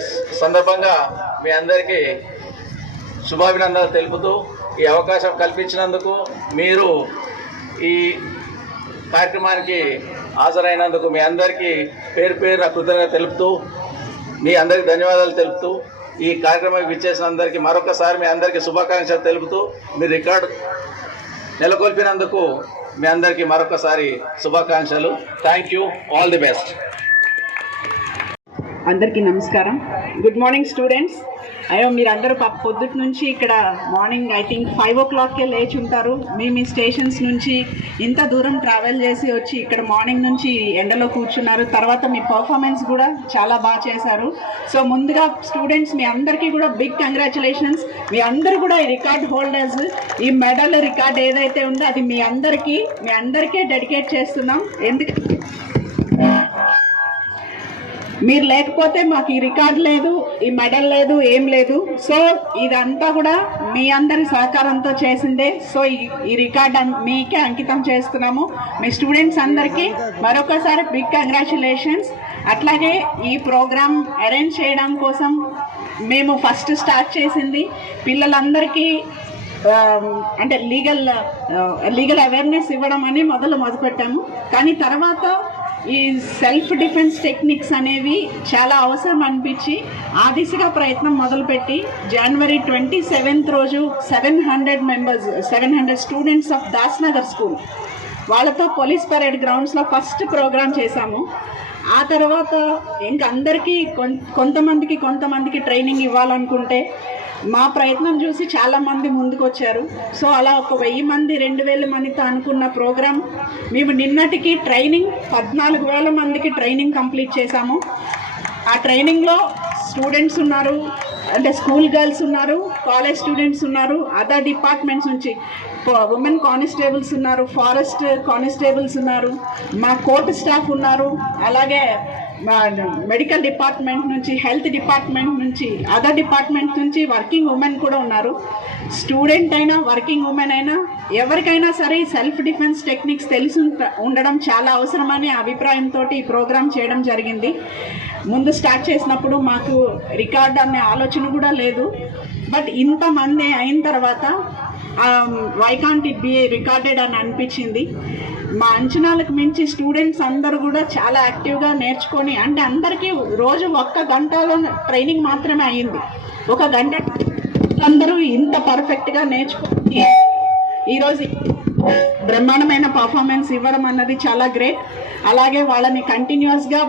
సందర్భంగా మీ అందరికీ శుభాభినందనలు తెలుపుతూ ఈ అవకాశం కల్పించినందుకు, మీరు ఈ కార్యక్రమానికి హాజరైనందుకు మీ అందరికీ పేరు పేరు కృతజ్ఞత తెలుపుతూ, మీ అందరికీ ధన్యవాదాలు తెలుపుతూ, ఈ కార్యక్రమానికి విచ్చేసిన అందరికీ మరొకసారి మీ అందరికీ శుభాకాంక్షలు తెలుపుతూ, మీ రికార్డు నెలకొల్పినందుకు మీ అందరికీ మరొకసారి శుభాకాంక్షలు. Thank you. All the best. అందరికీ నమస్కారం. Good morning students. అయ్యో మీరందరూ పొద్దుటి నుంచి ఇక్కడ మార్నింగ్ ఐ థింక్ 5 o'clockకే లేచి ఉంటారు. మీ స్టేషన్స్ నుంచి ఇంత దూరం ట్రావెల్ చేసి వచ్చి ఇక్కడ మార్నింగ్ నుంచి ఎండలో కూర్చున్నారు. తర్వాత మీ పర్ఫార్మెన్స్ కూడా చాలా బాగా చేశారు. సో ముందుగా స్టూడెంట్స్ మీ అందరికీ కూడా బిగ్ కంగ్రాచులేషన్స్. మీ అందరూ కూడా ఈ రికార్డ్ హోల్డర్స్. ఈ మెడల్ రికార్డ్ ఏదైతే ఉందో అది మీ అందరికీ డెడికేట్ చేస్తున్నాం. ఎందుకంటే మీరు లేకపోతే మాకు ఈ రికార్డ్ లేదు, ఈ మెడల్ లేదు, ఏం లేదు. సో ఇదంతా కూడా మీ అందరి సహకారంతో చేసిందే. సో ఈ రికార్డ్ మీకే అంకితం చేస్తున్నాము. మీ స్టూడెంట్స్ అందరికీ మరొకసారి బిగ్ కంగ్రాచులేషన్స్. అట్లాగే ఈ ప్రోగ్రామ్ అరేంజ్ చేయడం కోసం మేము ఫస్ట్ స్టార్ట్ చేసింది పిల్లలందరికీ అంటే లీగల్ అవేర్నెస్ ఇవ్వడం అని మొదలుపెట్టాము. కానీ తర్వాత ఈ సెల్ఫ్ డిఫెన్స్ టెక్నిక్స్ అనేవి చాలా అవసరం అనిపించి ఆ దిశగా ప్రయత్నం మొదలుపెట్టి January 27th రోజు 700 స్టూడెంట్స్ ఆఫ్ దాస్నగర్ స్కూల్ వాళ్ళతో పోలీస్ పరేడ్ గ్రౌండ్స్లో ఫస్ట్ ప్రోగ్రామ్ చేశాము. ఆ తర్వాత ఇంకా అందరికీ కొంతమందికి ట్రైనింగ్ ఇవ్వాలనుకుంటే మా ప్రయత్నం చూసి చాలామంది ముందుకు వచ్చారు. సో అలా 1000 మంది 2000 మందితో అనుకున్న ప్రోగ్రాం మేము నిన్నటికి ట్రైనింగ్ 14,000 మందికి ట్రైనింగ్ కంప్లీట్ చేశాము. ఆ ట్రైనింగ్లో స్టూడెంట్స్ ఉన్నారు, అంటే స్కూల్ గర్ల్స్ ఉన్నారు, కాలేజ్ స్టూడెంట్స్ ఉన్నారు, అదర్ డిపార్ట్మెంట్స్ నుంచి ఉమెన్ కానిస్టేబుల్స్ ఉన్నారు, ఫారెస్ట్ కానిస్టేబుల్స్ ఉన్నారు, మా కోర్టు స్టాఫ్ ఉన్నారు, అలాగే మెడికల్ డిపార్ట్మెంట్ నుంచి, హెల్త్ డిపార్ట్మెంట్ నుంచి, అదర్ డిపార్ట్మెంట్ నుంచి వర్కింగ్ ఉమెన్ కూడా ఉన్నారు. స్టూడెంట్ అయినా వర్కింగ్ ఉమెన్ అయినా ఎవరికైనా సరే సెల్ఫ్ డిఫెన్స్ టెక్నిక్స్ తెలిసి ఉండడం చాలా అవసరమనే అభిప్రాయంతో ఈ ప్రోగ్రాం చేయడం జరిగింది. ముందు స్టార్ట్ చేసినప్పుడు మాకు రికార్డ్ అనే ఆలోచన కూడా లేదు. బట్ ఇంతమంది అయిన తర్వాత why can't it be recorded అని అనిపించింది. మా అంచనాలకు మించి స్టూడెంట్స్ అందరూ కూడా చాలా యాక్టివ్గా నేర్చుకొని, అంటే అందరికీ రోజు 1 గంటలో ట్రైనింగ్ మాత్రమే అయ్యింది. 1 గంట అందరూ ఇంత పర్ఫెక్ట్గా నేర్చుకొని ఈరోజు బ్రహ్మాండమైన పర్ఫార్మెన్స్ ఇవ్వడం అన్నది చాలా గ్రేట్. అలాగే వాళ్ళని కంటిన్యూస్గా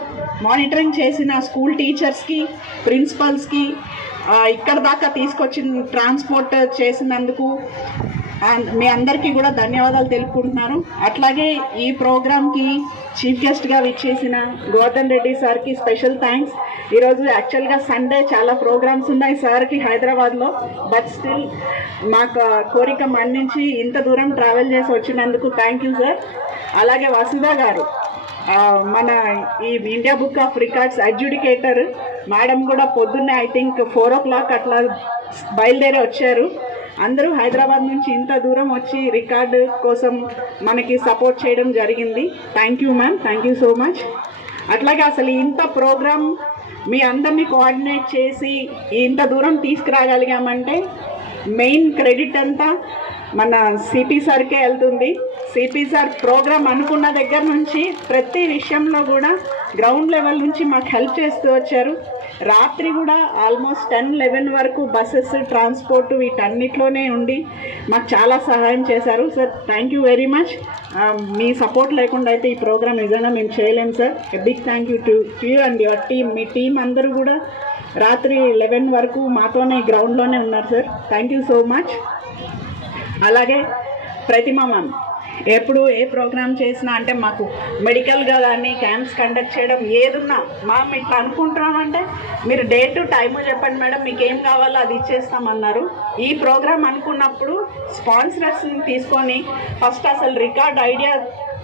మానిటరింగ్ చేసిన స్కూల్ టీచర్స్కి, ప్రిన్సిపల్స్కి, ఇక్కడ దాకా తీసుకొచ్చిన ట్రాన్స్పోర్ట్ చేసినందుకు మీ అందరికీ కూడా ధన్యవాదాలు తెలుపుకుంటున్నాను. అట్లాగే ఈ ప్రోగ్రామ్కి చీఫ్ గెస్ట్గా విచ్చేసిన గోవర్ధన్ రెడ్డి సార్కి స్పెషల్ థ్యాంక్స్. ఈరోజు యాక్చువల్గా సండే చాలా ప్రోగ్రామ్స్ ఉన్నాయి సార్కి హైదరాబాద్లో, బట్ స్టిల్ మాకు కోరిక మన్నించి ఇంత దూరం ట్రావెల్ చేసి వచ్చినందుకు థ్యాంక్ యూ సార్. అలాగే వసుధ గారు, మన ఈ India book of records adjudicator madam కూడా పొద్దున్నే I think 4 o'clock అట్లా బయలుదేరి వచ్చారు. అందరూ హైదరాబాద్ నుంచి ఇంత దూరం వచ్చి రికార్డు కోసం మనకి సపోర్ట్ చేయడం జరిగింది. Thank you ma'am, thank you so much. అట్లాగే అసలు ఇంత ప్రోగ్రామ్ మీ అందరినీ కోఆర్డినేట్ చేసి ఇంత దూరం తీసుకురాగలిగామంటే మెయిన్ క్రెడిట్ అంతా మన సిపి సార్కే వెళ్తుంది. సిపి సార్ ప్రోగ్రామ్ అనుకున్న దగ్గర నుంచి ప్రతి విషయంలో కూడా గ్రౌండ్ లెవెల్ నుంచి మాకు హెల్ప్ చేస్తూ వచ్చారు. రాత్రి కూడా ఆల్మోస్ట్ 10-11 వరకు బస్సెస్, ట్రాన్స్పోర్ట్ వీటన్నిటిలోనే ఉండి మాకు చాలా సహాయం చేశారు. Sir thank you very much. మీ సపోర్ట్ లేకుండా అయితే ఈ ప్రోగ్రామ్ నిజంగా మేము చేయలేము sir. Big thank you to you and your team. మీ టీం అందరూ కూడా రాత్రి 11 వరకు మాతోనే గ్రౌండ్లోనే ఉన్నారు sir. Thank you so much. అలాగే ప్రతిమ మ్యామ్ ఎప్పుడు ఏ ప్రోగ్రామ్ చేసినా, అంటే మాకు మెడికల్గా కానీ క్యాంప్స్ కండక్ట్ చేయడం ఏదున్నా మ్యామ్ ఇట్లా అనుకుంటున్నామంటే మీరు డేట్ టైము చెప్పండి మేడం, మీకు ఏం కావాలో అది ఇచ్చేస్తామన్నారు. ఈ ప్రోగ్రామ్ అనుకున్నప్పుడు స్పాన్సరర్స్ని తీసుకొని ఫస్ట్ అసలు రికార్డ్ ఐడియా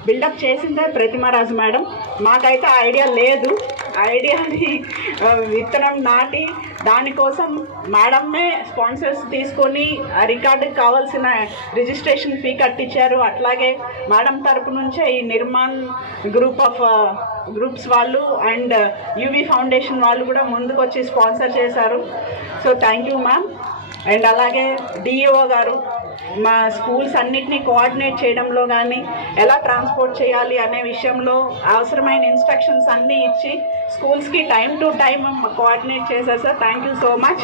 బిల్డప్ చేసిందే ప్రతిమరాజు మేడం. మాకైతే ఐడియా లేదు. ఐడియాని విత్తనం నాటి దానికోసం మేడమ్నే స్పాన్సర్స్ తీసుకొని రికార్డుకి కావాల్సిన రిజిస్ట్రేషన్ ఫీ కట్టించారు. అట్లాగే మేడం తరపు నుంచే ఈ నిర్మాణ్ గ్రూప్స్ వాళ్ళు అండ్ యూవి ఫౌండేషన్ వాళ్ళు కూడా ముందుకు వచ్చి స్పాన్సర్ చేశారు. So thank you ma'am. And అలాగే డిఈఓ గారు మా స్కూల్స్ అన్నిటినీ కోఆర్డినేట్ చేయడంలో కానీ, ఎలా ట్రాన్స్పోర్ట్ చేయాలి అనే విషయంలో అవసరమైన ఇన్స్ట్రక్షన్స్ అన్నీ ఇచ్చి స్కూల్స్కి టైం టు టైం కోఆర్డినేట్ చేశారు sir. Thank you so much.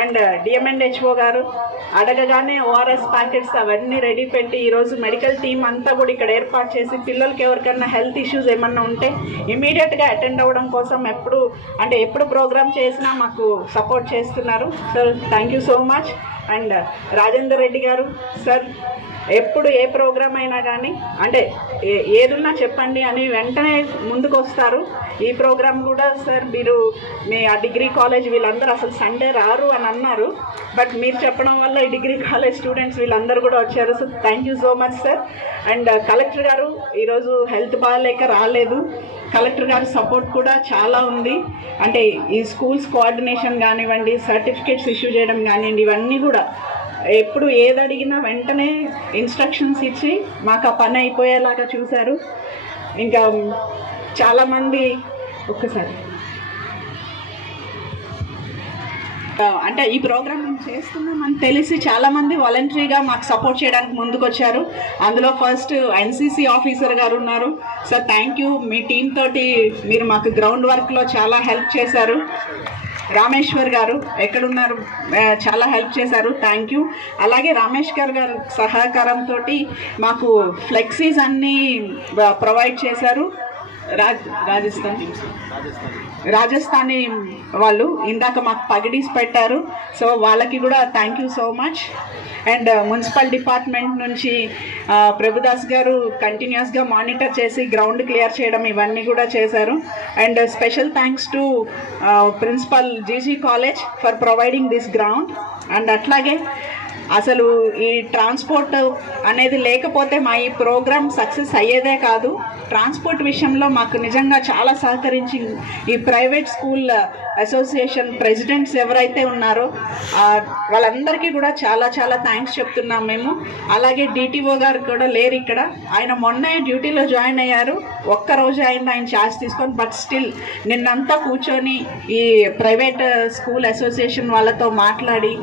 And DM&HO గారు అడగగానే ORS ప్యాకెట్స్ అవన్నీ రెడీ పెట్టి ఈరోజు మెడికల్ టీమ్ అంతా కూడా ఇక్కడ ఏర్పాటు చేసి పిల్లలకి ఎవరికైనా హెల్త్ ఇష్యూస్ ఏమన్నా ఉంటే ఇమీడియట్గా అటెండ్ అవ్వడం కోసం ఎప్పుడు ప్రోగ్రామ్ చేసినా మాకు సపోర్ట్ చేస్తున్నారు sir. Thank you so much. And Rajender Reddy గారు సార్, ఎప్పుడు ఏ ప్రోగ్రామ్ అయినా కానీ ఏదున్నా చెప్పండి అని వెంటనే ముందుకు వస్తారు. ఈ ప్రోగ్రామ్ కూడా సార్ మీరు మీ ఆ డిగ్రీ కాలేజ్ వీళ్ళందరూ అసలు సండే రారు అని అన్నారు, బట్ మీరు చెప్పడం వల్ల ఈ డిగ్రీ కాలేజ్ స్టూడెంట్స్ వీళ్ళందరూ కూడా వచ్చారు. So thank you so much sir. And collector గారు ఈరోజు హెల్త్ బాగాలేక రాలేదు. కలెక్టర్ గారి సపోర్ట్ కూడా చాలా ఉంది. ఈ స్కూల్స్ కోఆర్డినేషన్ కానివ్వండి, సర్టిఫికేట్స్ ఇష్యూ చేయడం కానివ్వండి, ఇవన్నీ కూడా ఎప్పుడు ఏది అడిగినా వెంటనే ఇన్స్ట్రక్షన్స్ ఇచ్చి మాకు ఆ పని అయిపోయేలాగా చూశారు. ఇంకా చాలామంది ఒక్కసారి అంటే ఈ ప్రోగ్రామ్ మేము చేస్తున్నామని తెలిసి చాలామంది వాలంటరీగా మాకు సపోర్ట్ చేయడానికి ముందుకు వచ్చారు. అందులో ఫస్ట్ ఎన్సీసీ ఆఫీసర్ గారు ఉన్నారు. Sir thank you. మీ టీం తోటి మీరు మాకు గ్రౌండ్ వర్క్లో చాలా హెల్ప్ చేశారు. రామేశ్వర్ గారు ఎక్కడున్నారు, చాలా హెల్ప్ చేశారు, థ్యాంక్ యూ. అలాగే రామేశ్వర్ గారు సహకారంతో మాకు ఫ్లెక్సీస్ అన్నీ ప్రొవైడ్ చేశారు. రాజస్థానీ వాళ్ళు ఇందాక మాకు పగిడీస్ పెట్టారు. సో వాళ్ళకి కూడా thank you so much. And municipal department నుంచి ప్రభుదాస్ గారు కంటిన్యూస్గా మానిటర్ చేసి గ్రౌండ్ క్లియర్ చేయడం ఇవన్నీ కూడా చేశారు. And special thanks to principal GG college for providing this ground. And అట్లాగే అసలు ఈ ట్రాన్స్పోర్ట్ అనేది లేకపోతే మా ఈ ప్రోగ్రామ్ సక్సెస్ అయ్యేదే కాదు. ట్రాన్స్పోర్ట్ విషయంలో మాకు నిజంగా చాలా సహకరించి ఈ ప్రైవేట్ స్కూల్ అసోసియేషన్ ప్రెసిడెంట్స్ ఎవరైతే ఉన్నారో వాళ్ళందరికీ కూడా చాలా చాలా థ్యాంక్స్ చెప్తున్నాం మేము. అలాగే డిటిఓ గారు కూడా లేరు ఇక్కడ, ఆయన మొన్నే డ్యూటీలో జాయిన్ అయ్యారు. ఒక్కరోజు అయింది ఆయన ఛార్జ్ తీసుకొని, బట్ స్టిల్ నిన్నంతా కూర్చొని ఈ ప్రైవేట్ స్కూల్ అసోసియేషన్ వాళ్ళతో మాట్లాడి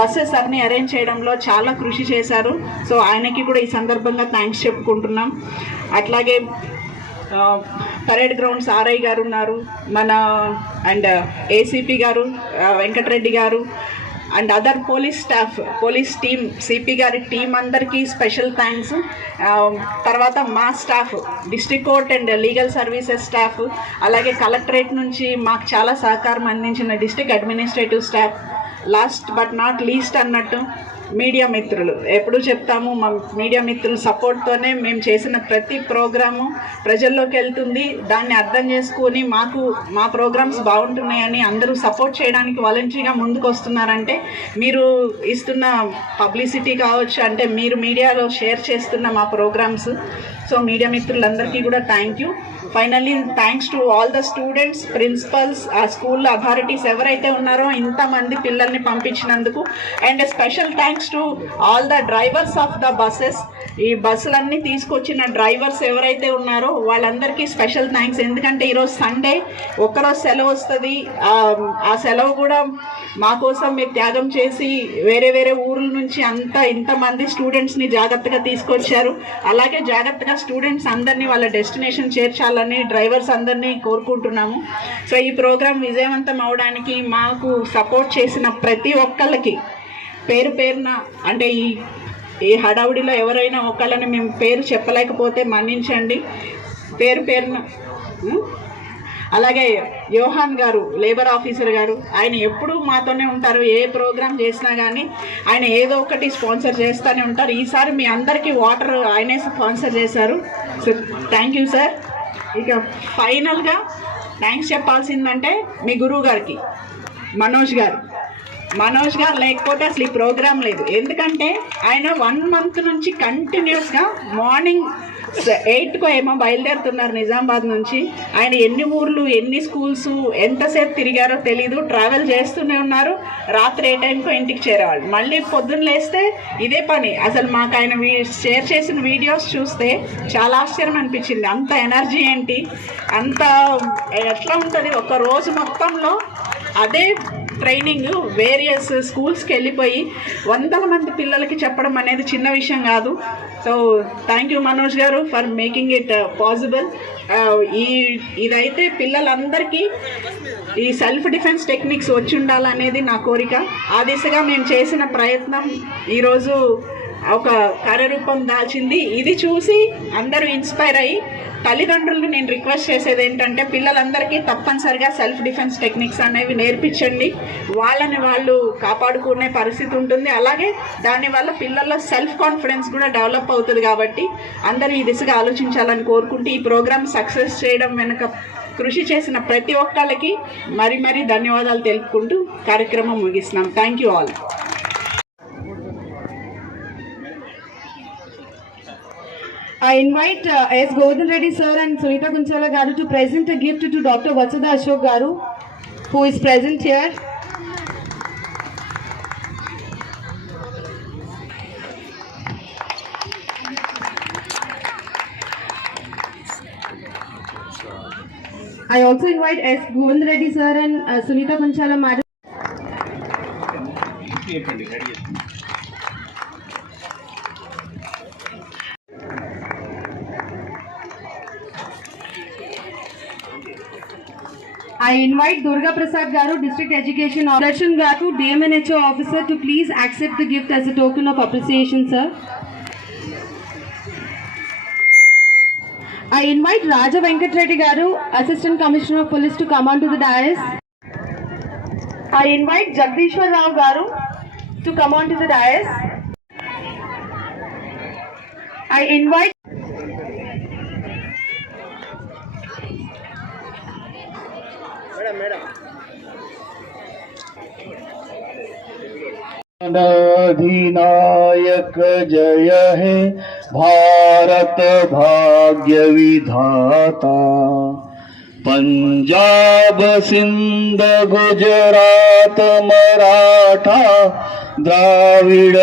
బస్సెస్ అన్నీ అరేంజ్ చేయడంలో చాలా కృషి చేశారు. సో ఆయనకి కూడా ఈ సందర్భంగా థ్యాంక్స్ చెప్పుకుంటున్నాం. అట్లాగే పరేడ్ గ్రౌండ్స్ ఆర్ఐ గారు ఉన్నారు, మన అండ్ ఏసీపీ గారు వెంకటరెడ్డి గారు and other police staff, police team, CP గారి టీం అందరికీ స్పెషల్ థ్యాంక్స్. తర్వాత మా staff, district court and legal services staff, అలాగే కలెక్టరేట్ నుంచి మాకు చాలా సహకారం అందించిన district administrative staff, last but not least అన్నట్టు మీడియా మిత్రులు. ఎప్పుడు చెప్తాము, మా మీడియా మిత్రుల సపోర్ట్తోనే మేము చేసిన ప్రతి ప్రోగ్రాము ప్రజల్లోకి వెళ్తుంది. దాన్ని అర్థం చేసుకొని మా ప్రోగ్రామ్స్ బాగుంటున్నాయని అందరూ సపోర్ట్ చేయడానికి వాలంటరీగా ముందుకు వస్తున్నారంటే మీరు ఇస్తున్న పబ్లిసిటీ కావచ్చు, అంటే మీరు మీడియాలో షేర్ చేస్తున్న మా ప్రోగ్రామ్స్. సో మీడియా మిత్రులందరికీ కూడా thank you. Finally thanks to all the students, principals, ఆ స్కూల్ అథారిటీస్ ఎవరైతే ఉన్నారో ఇంతమంది పిల్లల్ని పంపించినందుకు. And special thanks to all the drivers of the buses. ఈ బస్సులన్నీ తీసుకొచ్చిన డ్రైవర్స్ ఎవరైతే ఉన్నారో వాళ్ళందరికీ స్పెషల్ థ్యాంక్స్. ఎందుకంటే ఈరోజు సండే, ఒక్కరోజు సెలవు వస్తుంది. ఆ సెలవు కూడా మా కోసం మీరు త్యాగం చేసి వేరే వేరే ఊర్ల నుంచి ఇంతమంది స్టూడెంట్స్ని జాగ్రత్తగా తీసుకొచ్చారు. అలాగే జాగ్రత్తగా స్టూడెంట్స్ అందరినీ వాళ్ళ డెస్టినేషన్ చేర్చాలని డ్రైవర్స్ అందరినీ కోరుకుంటున్నాము. సో ఈ ప్రోగ్రాం విజయవంతం అవడానికి మాకు సపోర్ట్ చేసిన ప్రతి ఒక్కళ్ళకి పేరు పేరున, అంటే ఈ హడావుడిలో ఎవరైనా ఒకళ్ళని మేము పేరు చెప్పలేకపోతే మన్నించండి, పేరు పేరున. అలాగే యోహాన్ గారు, లేబర్ ఆఫీసర్ గారు, ఆయన ఎప్పుడూ మాతోనే ఉంటారు. ఏ ప్రోగ్రామ్ చేసినా కానీ ఆయన ఏదో ఒకటి స్పాన్సర్ చేస్తూనే ఉంటారు. ఈసారి మీ అందరికీ వాటర్ ఆయనే స్పాన్సర్ చేశారు. So thank you sir. ఇక ఫైనల్గా థ్యాంక్స్ చెప్పాల్సిందంటే మీ గురువు గారికి, మనోజ్ గారు లేకపోతే అసలు ఈ ప్రోగ్రాం లేదు. ఎందుకంటే ఆయన 1 month నుంచి కంటిన్యూస్గా మార్నింగ్ 8కు ఏమో బయలుదేరుతున్నారు నిజామాబాద్ నుంచి. ఆయన ఎన్ని ఊర్లు, ఎన్ని స్కూల్స్, ఎంతసేపు తిరిగారో తెలీదు. ట్రావెల్ చేస్తూనే ఉన్నారు. రాత్రి ఏ టైంకో ఇంటికి చేరేవాళ్ళు. మళ్ళీ పొద్దున్న లేస్తే ఇదే పని. అసలు మాకు ఆయన షేర్ చేసిన వీడియోస్ చూస్తే చాలా ఆశ్చర్యం అనిపించింది. అంత ఎనర్జీ ఏంటి, అంత ఎట్లా ఉంటుంది. ఒక రోజు మొత్తంలో అదే ట్రైనింగ్ వేరియస్ స్కూల్స్కి వెళ్ళిపోయి 100 మంది పిల్లలకి చెప్పడం అనేది చిన్న విషయం కాదు. సో థ్యాంక్ యూ మనోజ్ గారు ఫర్ మేకింగ్ ఇట్ పాసిబుల్. ఇదైతే పిల్లలందరికీ ఈ సెల్ఫ్ డిఫెన్స్ టెక్నిక్స్ వచ్చి ఉండాలనేది నా కోరిక. ఆ దిశగా మేము చేసిన ప్రయత్నం ఈరోజు ఒక కార్యరూపం దాల్చింది. ఇది చూసి అందరూ ఇన్స్పైర్ అయ్యి తల్లిదండ్రులను నేను రిక్వెస్ట్ చేసేది ఏంటంటే పిల్లలందరికీ తప్పనిసరిగా సెల్ఫ్ డిఫెన్స్ టెక్నిక్స్ అనేవి నేర్పించండి. వాళ్ళని వాళ్ళు కాపాడుకునే పరిస్థితి ఉంటుంది. అలాగే దానివల్ల పిల్లల్లో సెల్ఫ్ కాన్ఫిడెన్స్ కూడా డెవలప్ అవుతుంది. కాబట్టి అందరూ ఈ దిశగా ఆలోచించాలని కోరుకుంటూ ఈ ప్రోగ్రామ్ సక్సెస్ చేయడం వెనుక కృషి చేసిన ప్రతి ఒక్కళ్ళకి మరీ ధన్యవాదాలు తెలుపుకుంటూ కార్యక్రమం ముగిస్తున్నాం. Thank you all. I invite S. Govardhan Reddy sir and Sunita Kunchala garu to present a gift to Dr. Vatsada Ashok garu, who is present here. I also invite S. Govind Reddy sir and Sunita Panchala madam. I invite Durga Prasad Garu, District Education Officer, Garu, DMNHO Officer, to please accept the gift as a token of appreciation, sir. I invite Raja Venkat Reddy Garu, Assistant Commissioner of Police, to come onto the dais. I invite Jagdishwar Rao Garu to come onto the dais. I invite अधिनायक जय है भारत भाग्य विधाता, पंजाब सिंध गुजरात मराठा द्राविड़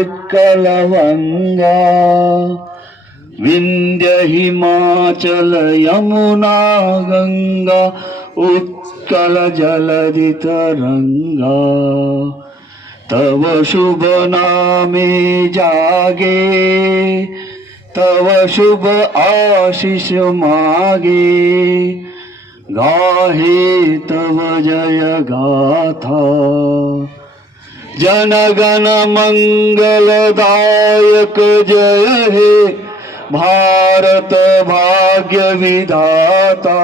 उत्कल वंगा, विंध्य हिमाचल यमुना गंगा उत्कल जलधि तरंगा, तव शुभ नामे जागे, तव शुभ आशीष मागे, गाहे तव जय गाथा, जनगण मंगलदायक जय हे भारत भाग्य विधाता,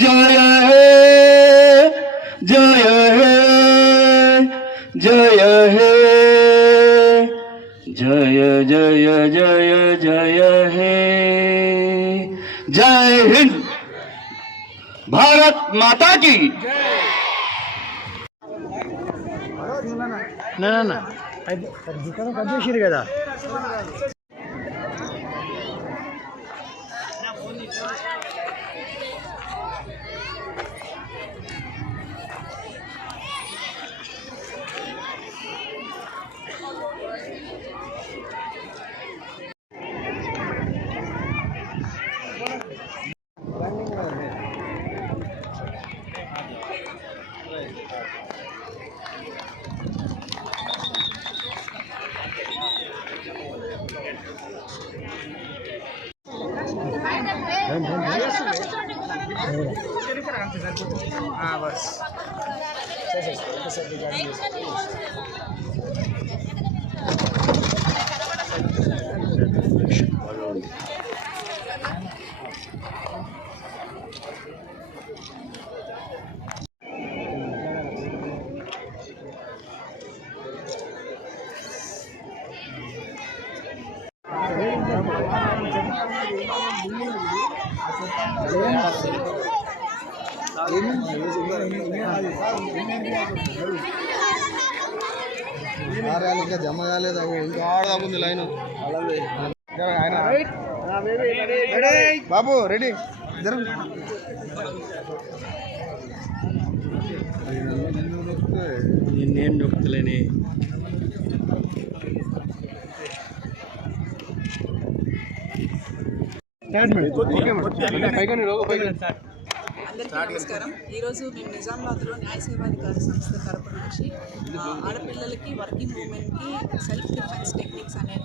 जय हे जय हे जय हे, जय जय जय जय हे, जय हिंद, भारत माता की ना दुकान कदेशीर కదా बस ఇంకా జమ కాలేదు ఇంకా ఆడదాకుంది లైన్ బాబు రెడీ నేనేం నొక్కుతలేని అందరికీ నమస్కారం. ఈరోజు మేము నిజామాబాద్లో న్యాయ సేవాధికారి సంస్థ తరపు నుంచి ఆడపిల్లలకి వర్కింగ్ ఉమెన్కి సెల్ఫ్ డిఫెన్స్ టెక్నిక్స్ అనే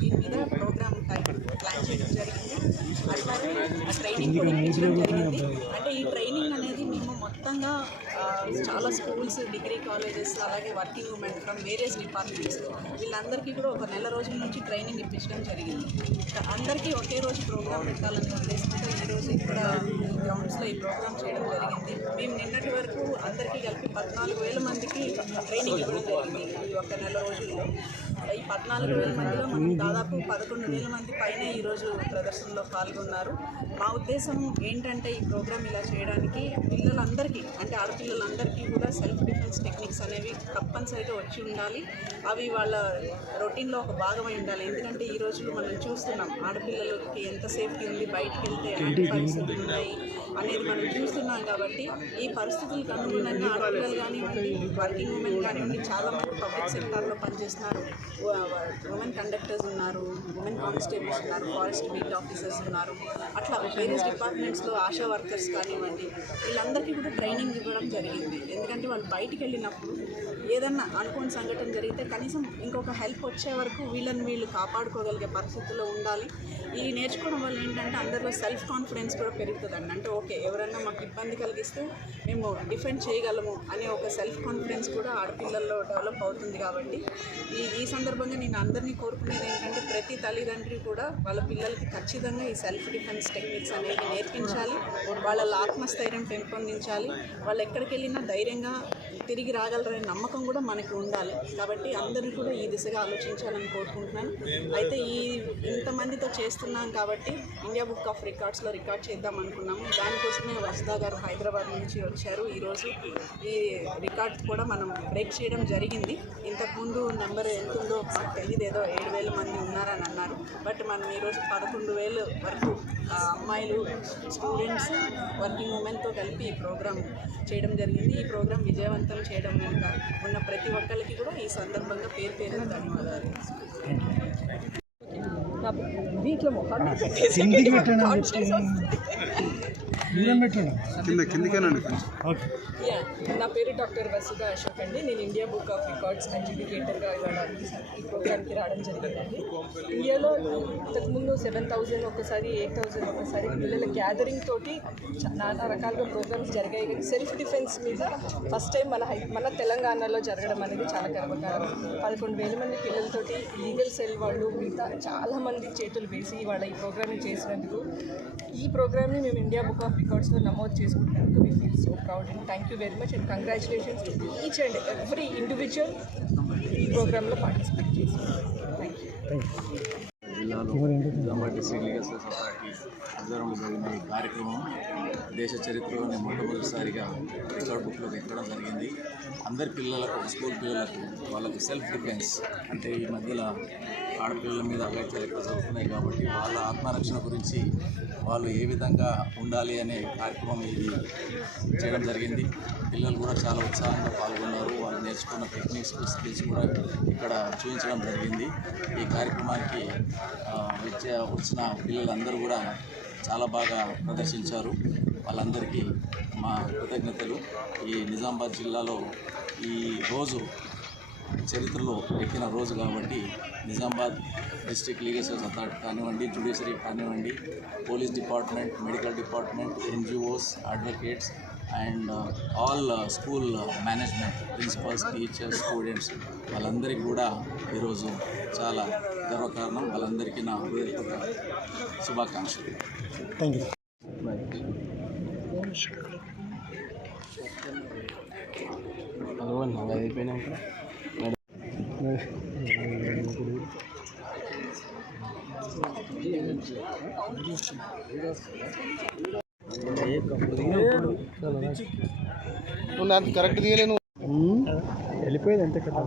దీని మీద ప్రోగ్రామ్ ప్లాన్ చేయడం జరిగింది. అట్లాగే ట్రైనింగ్ కూడా ఇప్పించడం జరిగింది. అంటే ఈ ట్రైనింగ్ అనేది మేము మొత్తంగా చాలా స్కూల్స్, డిగ్రీ కాలేజెస్, అలాగే working women from various departments వీళ్ళందరికీ కూడా ఒక నెల రోజుల నుంచి ట్రైనింగ్ ఇప్పించడం జరిగింది. అందరికీ ఒకే రోజు ప్రోగ్రామ్ పెట్టాలని ఉద్దేశంతో ఈరోజు ఇక్కడ గ్రౌండ్స్లో ఈ ప్రోగ్రామ్ చేయడం జరిగింది. మేము నిన్నటి వరకు అందరికీ కలిపి 14,000 మందికి ట్రైనింగ్ ఇవ్వడం జరిగింది ఈ ఒక్క నెల రోజుల్లో. ఈ 14,000 మందిలో మనం దాదాపు 11,000 మంది పైన ఈరోజు ప్రదర్శనలో పాల్గొన్నారు. మా ఉద్దేశం ఏంటంటే ఈ ప్రోగ్రామ్ ఇలా చేయడానికి పిల్లలందరికీ, అంటే ఆడపిల్లలందరికీ కూడా సెల్ఫ్ డిఫెన్స్ టెక్నిక్స్ అనేవి తప్పనిసరిగా వచ్చి ఉండాలి. అవి వాళ్ళ రొటీన్లో ఒక భాగమై ఉండాలి. ఎందుకంటే ఈ రోజుల్లో మనం చూస్తున్నాం ఆడపిల్లలకి ఎంత సేఫ్టీ ఉంది, బయటకు వెళ్తే ఎలాంటి పరిస్థితులు ఉన్నాయి అనేది మనం చూస్తున్నాం. కాబట్టి ఈ పరిస్థితులకు అనుగుణంగా ఆడపిల్లలు కానివ్వండి, వర్కింగ్ ఉమెన్ కానివ్వండి, చాలామంది పబ్లిక్ సెక్టార్లో పనిచేస్తున్నారు. ఉమెన్ కండక్టర్స్ ఉన్నారు, ఉమెన్ కానిస్టేబుల్స్ ఉన్నారు, ఫారెస్ట్ బీట్ ఆఫీసర్స్ ఉన్నారు. అట్లా వేరియస్ డిపార్ట్మెంట్స్లో ఆశా వర్కర్స్ కానివ్వండి, వీళ్ళందరికీ కూడా ట్రైనింగ్ ఇవ్వడం జరిగింది. ఎందుకంటే వాళ్ళు బయటికి వెళ్ళినప్పుడు ఏదన్నా అనుకోని సంఘటన జరిగితే కనీసం ఇంకొక హెల్ప్ వచ్చే వరకు వీళ్ళు కాపాడుకోగలిగే పరిస్థితుల్లో ఉండాలి. ఈ నేర్చుకోవడం వల్ల ఏంటంటే అందరిలో సెల్ఫ్ కాన్ఫిడెన్స్ కూడా పెరుగుతుందండి. అంటే ఓకే, ఎవరైనా మాకు ఇబ్బంది కలిగిస్తే మేము డిఫెండ్ చేయగలము అనే ఒక సెల్ఫ్ కాన్ఫిడెన్స్ కూడా ఆడపిల్లల్లో డెవలప్ అవుతుంది. కాబట్టి ఈ సందర్భంగా నేను అందరినీ కోరుకునేది ఏంటంటే ప్రతి తల్లిదండ్రి కూడా వాళ్ళ పిల్లలకి ఖచ్చితంగా ఈ సెల్ఫ్ డిఫెన్స్ టెక్నిక్స్ అనేది నేర్పించాలి, వాళ్ళ ఆత్మస్థైర్యం పెంపొందించాలి, వాళ్ళు ఎక్కడికి వెళ్ళినా ధైర్యంగా తిరిగి రాగలరనే నమ్మకం కూడా మనకు ఉండాలి. కాబట్టి అందరినీ కూడా ఈ దిశగా ఆలోచించాలని కోరుకుంటున్నాను. అయితే ఇంతమందితో చేస్తున్నాం కాబట్టి ఇండియా బుక్ ఆఫ్ రికార్డ్స్లో రికార్డ్ చేద్దాం అనుకున్నాము. దానికోసమే వసుదా గారు హైదరాబాద్ నుంచి వచ్చారు. ఈరోజు ఈ రికార్డ్ కూడా మనం బ్రేక్ చేయడం జరిగింది. ఇంతకుముందు నెంబర్ ఎంత ఉందో మాకు తెలియదు, ఏదో 7,000 మంది ఉన్నారని అన్నారు. బట్ మనం ఈరోజు 11,000 వరకు అమ్మాయిలు, స్టూడెంట్స్, వర్కింగ్ ఉమెన్తో కలిపి ఈ ప్రోగ్రామ్ చేయడం జరిగింది. ఈ ప్రోగ్రామ్ విజయవంతం చేయడం వెనుక ఉన్న ప్రతి ఒక్కరికి కూడా ఈ సందర్భంగా పేరు పేరున ధన్యవాదాలు. వీటిలో నా పేరు డాక్టర్ వసుదా అశోక్ అండి. నేను ఇండియా బుక్ ఆఫ్ రికార్డ్స్ అడ్జుడికేటర్గా ఈ ప్రోగ్రామ్కి రావడం జరిగిందండి. ఇండియాలో ఇంతకుముందు 7,000 ఒకసారి 8,000 ఒకసారి పిల్లల గ్యాదరింగ్ తోటి నానా రకాలుగా ప్రోగ్రామ్స్ జరిగాయి. కానీ సెల్ఫ్ డిఫెన్స్ మీద ఫస్ట్ టైం మన తెలంగాణలో జరగడం అనేది చాలా గర్వకారణం. 11,000 మంది పిల్లలతోటి లీగల్ సెల్ వాళ్ళు మిగతా చాలామంది చేతులు వేసి వాళ్ళ ఈ ప్రోగ్రామ్ని చేసినందుకు ఈ ప్రోగ్రామ్ని మేము ఇండియా బుక్ ఆఫ్ రికార్డ్స్లో నమోదు చేసుకుంటున్నందుకు we feel so proud and thank you very much and congratulations to each and every individual ఈ ప్రోగ్రాంలో పార్టిసిపేట్ చేస్తున్నారు. Thank you. జిల్లాలో నిజామాబాద్ డిస్ట్రిక్ట్ లీగల్ సొసైటీ ఆధ్వర్యంలో జరిగిన ఈ కార్యక్రమం దేశ చరిత్రలోనే మొట్టమొదటిసారిగా రికార్డ్ బుక్లోకి ఎక్కడం జరిగింది. అందరి పిల్లలకు, స్కూల్ పిల్లలకు వాళ్ళకు సెల్ఫ్ డిఫెన్స్ అంటే ఈ మధ్యలో ఆడపిల్లల మీద అఘాయిత్యాలు ఎక్కువ జరుగుతున్నాయి కాబట్టి వాళ్ళ ఆత్మరక్షణ గురించి వాళ్ళు ఏ విధంగా ఉండాలి అనే కార్యక్రమం ఇది చేయడం జరిగింది. పిల్లలు కూడా చాలా ఉత్సాహంగా పాల్గొన్నారు. వాళ్ళు నేర్చుకున్న టెక్నిక్స్, స్కిల్స్ కూడా ఇక్కడ చూపించడం జరిగింది. ఈ కార్యక్రమానికి వచ్చిన పిల్లలందరూ కూడా చాలా బాగా ప్రదర్శించారు. వాళ్ళందరికీ మా కృతజ్ఞతలు. ఈ నిజామాబాద్ జిల్లాలో ఈ రోజు చరిత్రలో ఎక్కిన రోజు కాబట్టి Nizamabad district legal service authority కానివ్వండి, జ్యుడిషియరీ కానివ్వండి, police department, medical department, NGOs, advocates and all school management, principals, teachers, students వాళ్ళందరికీ కూడా ఈరోజు చాలా గర్వకారణం. వాళ్ళందరికీ నా హృదయపూర్వక శుభాకాంక్షలు. Thank you. అయిపోయినాక కరెక్ట్ తీయలేను వెళ్ళిపోయేది అంతే కదా.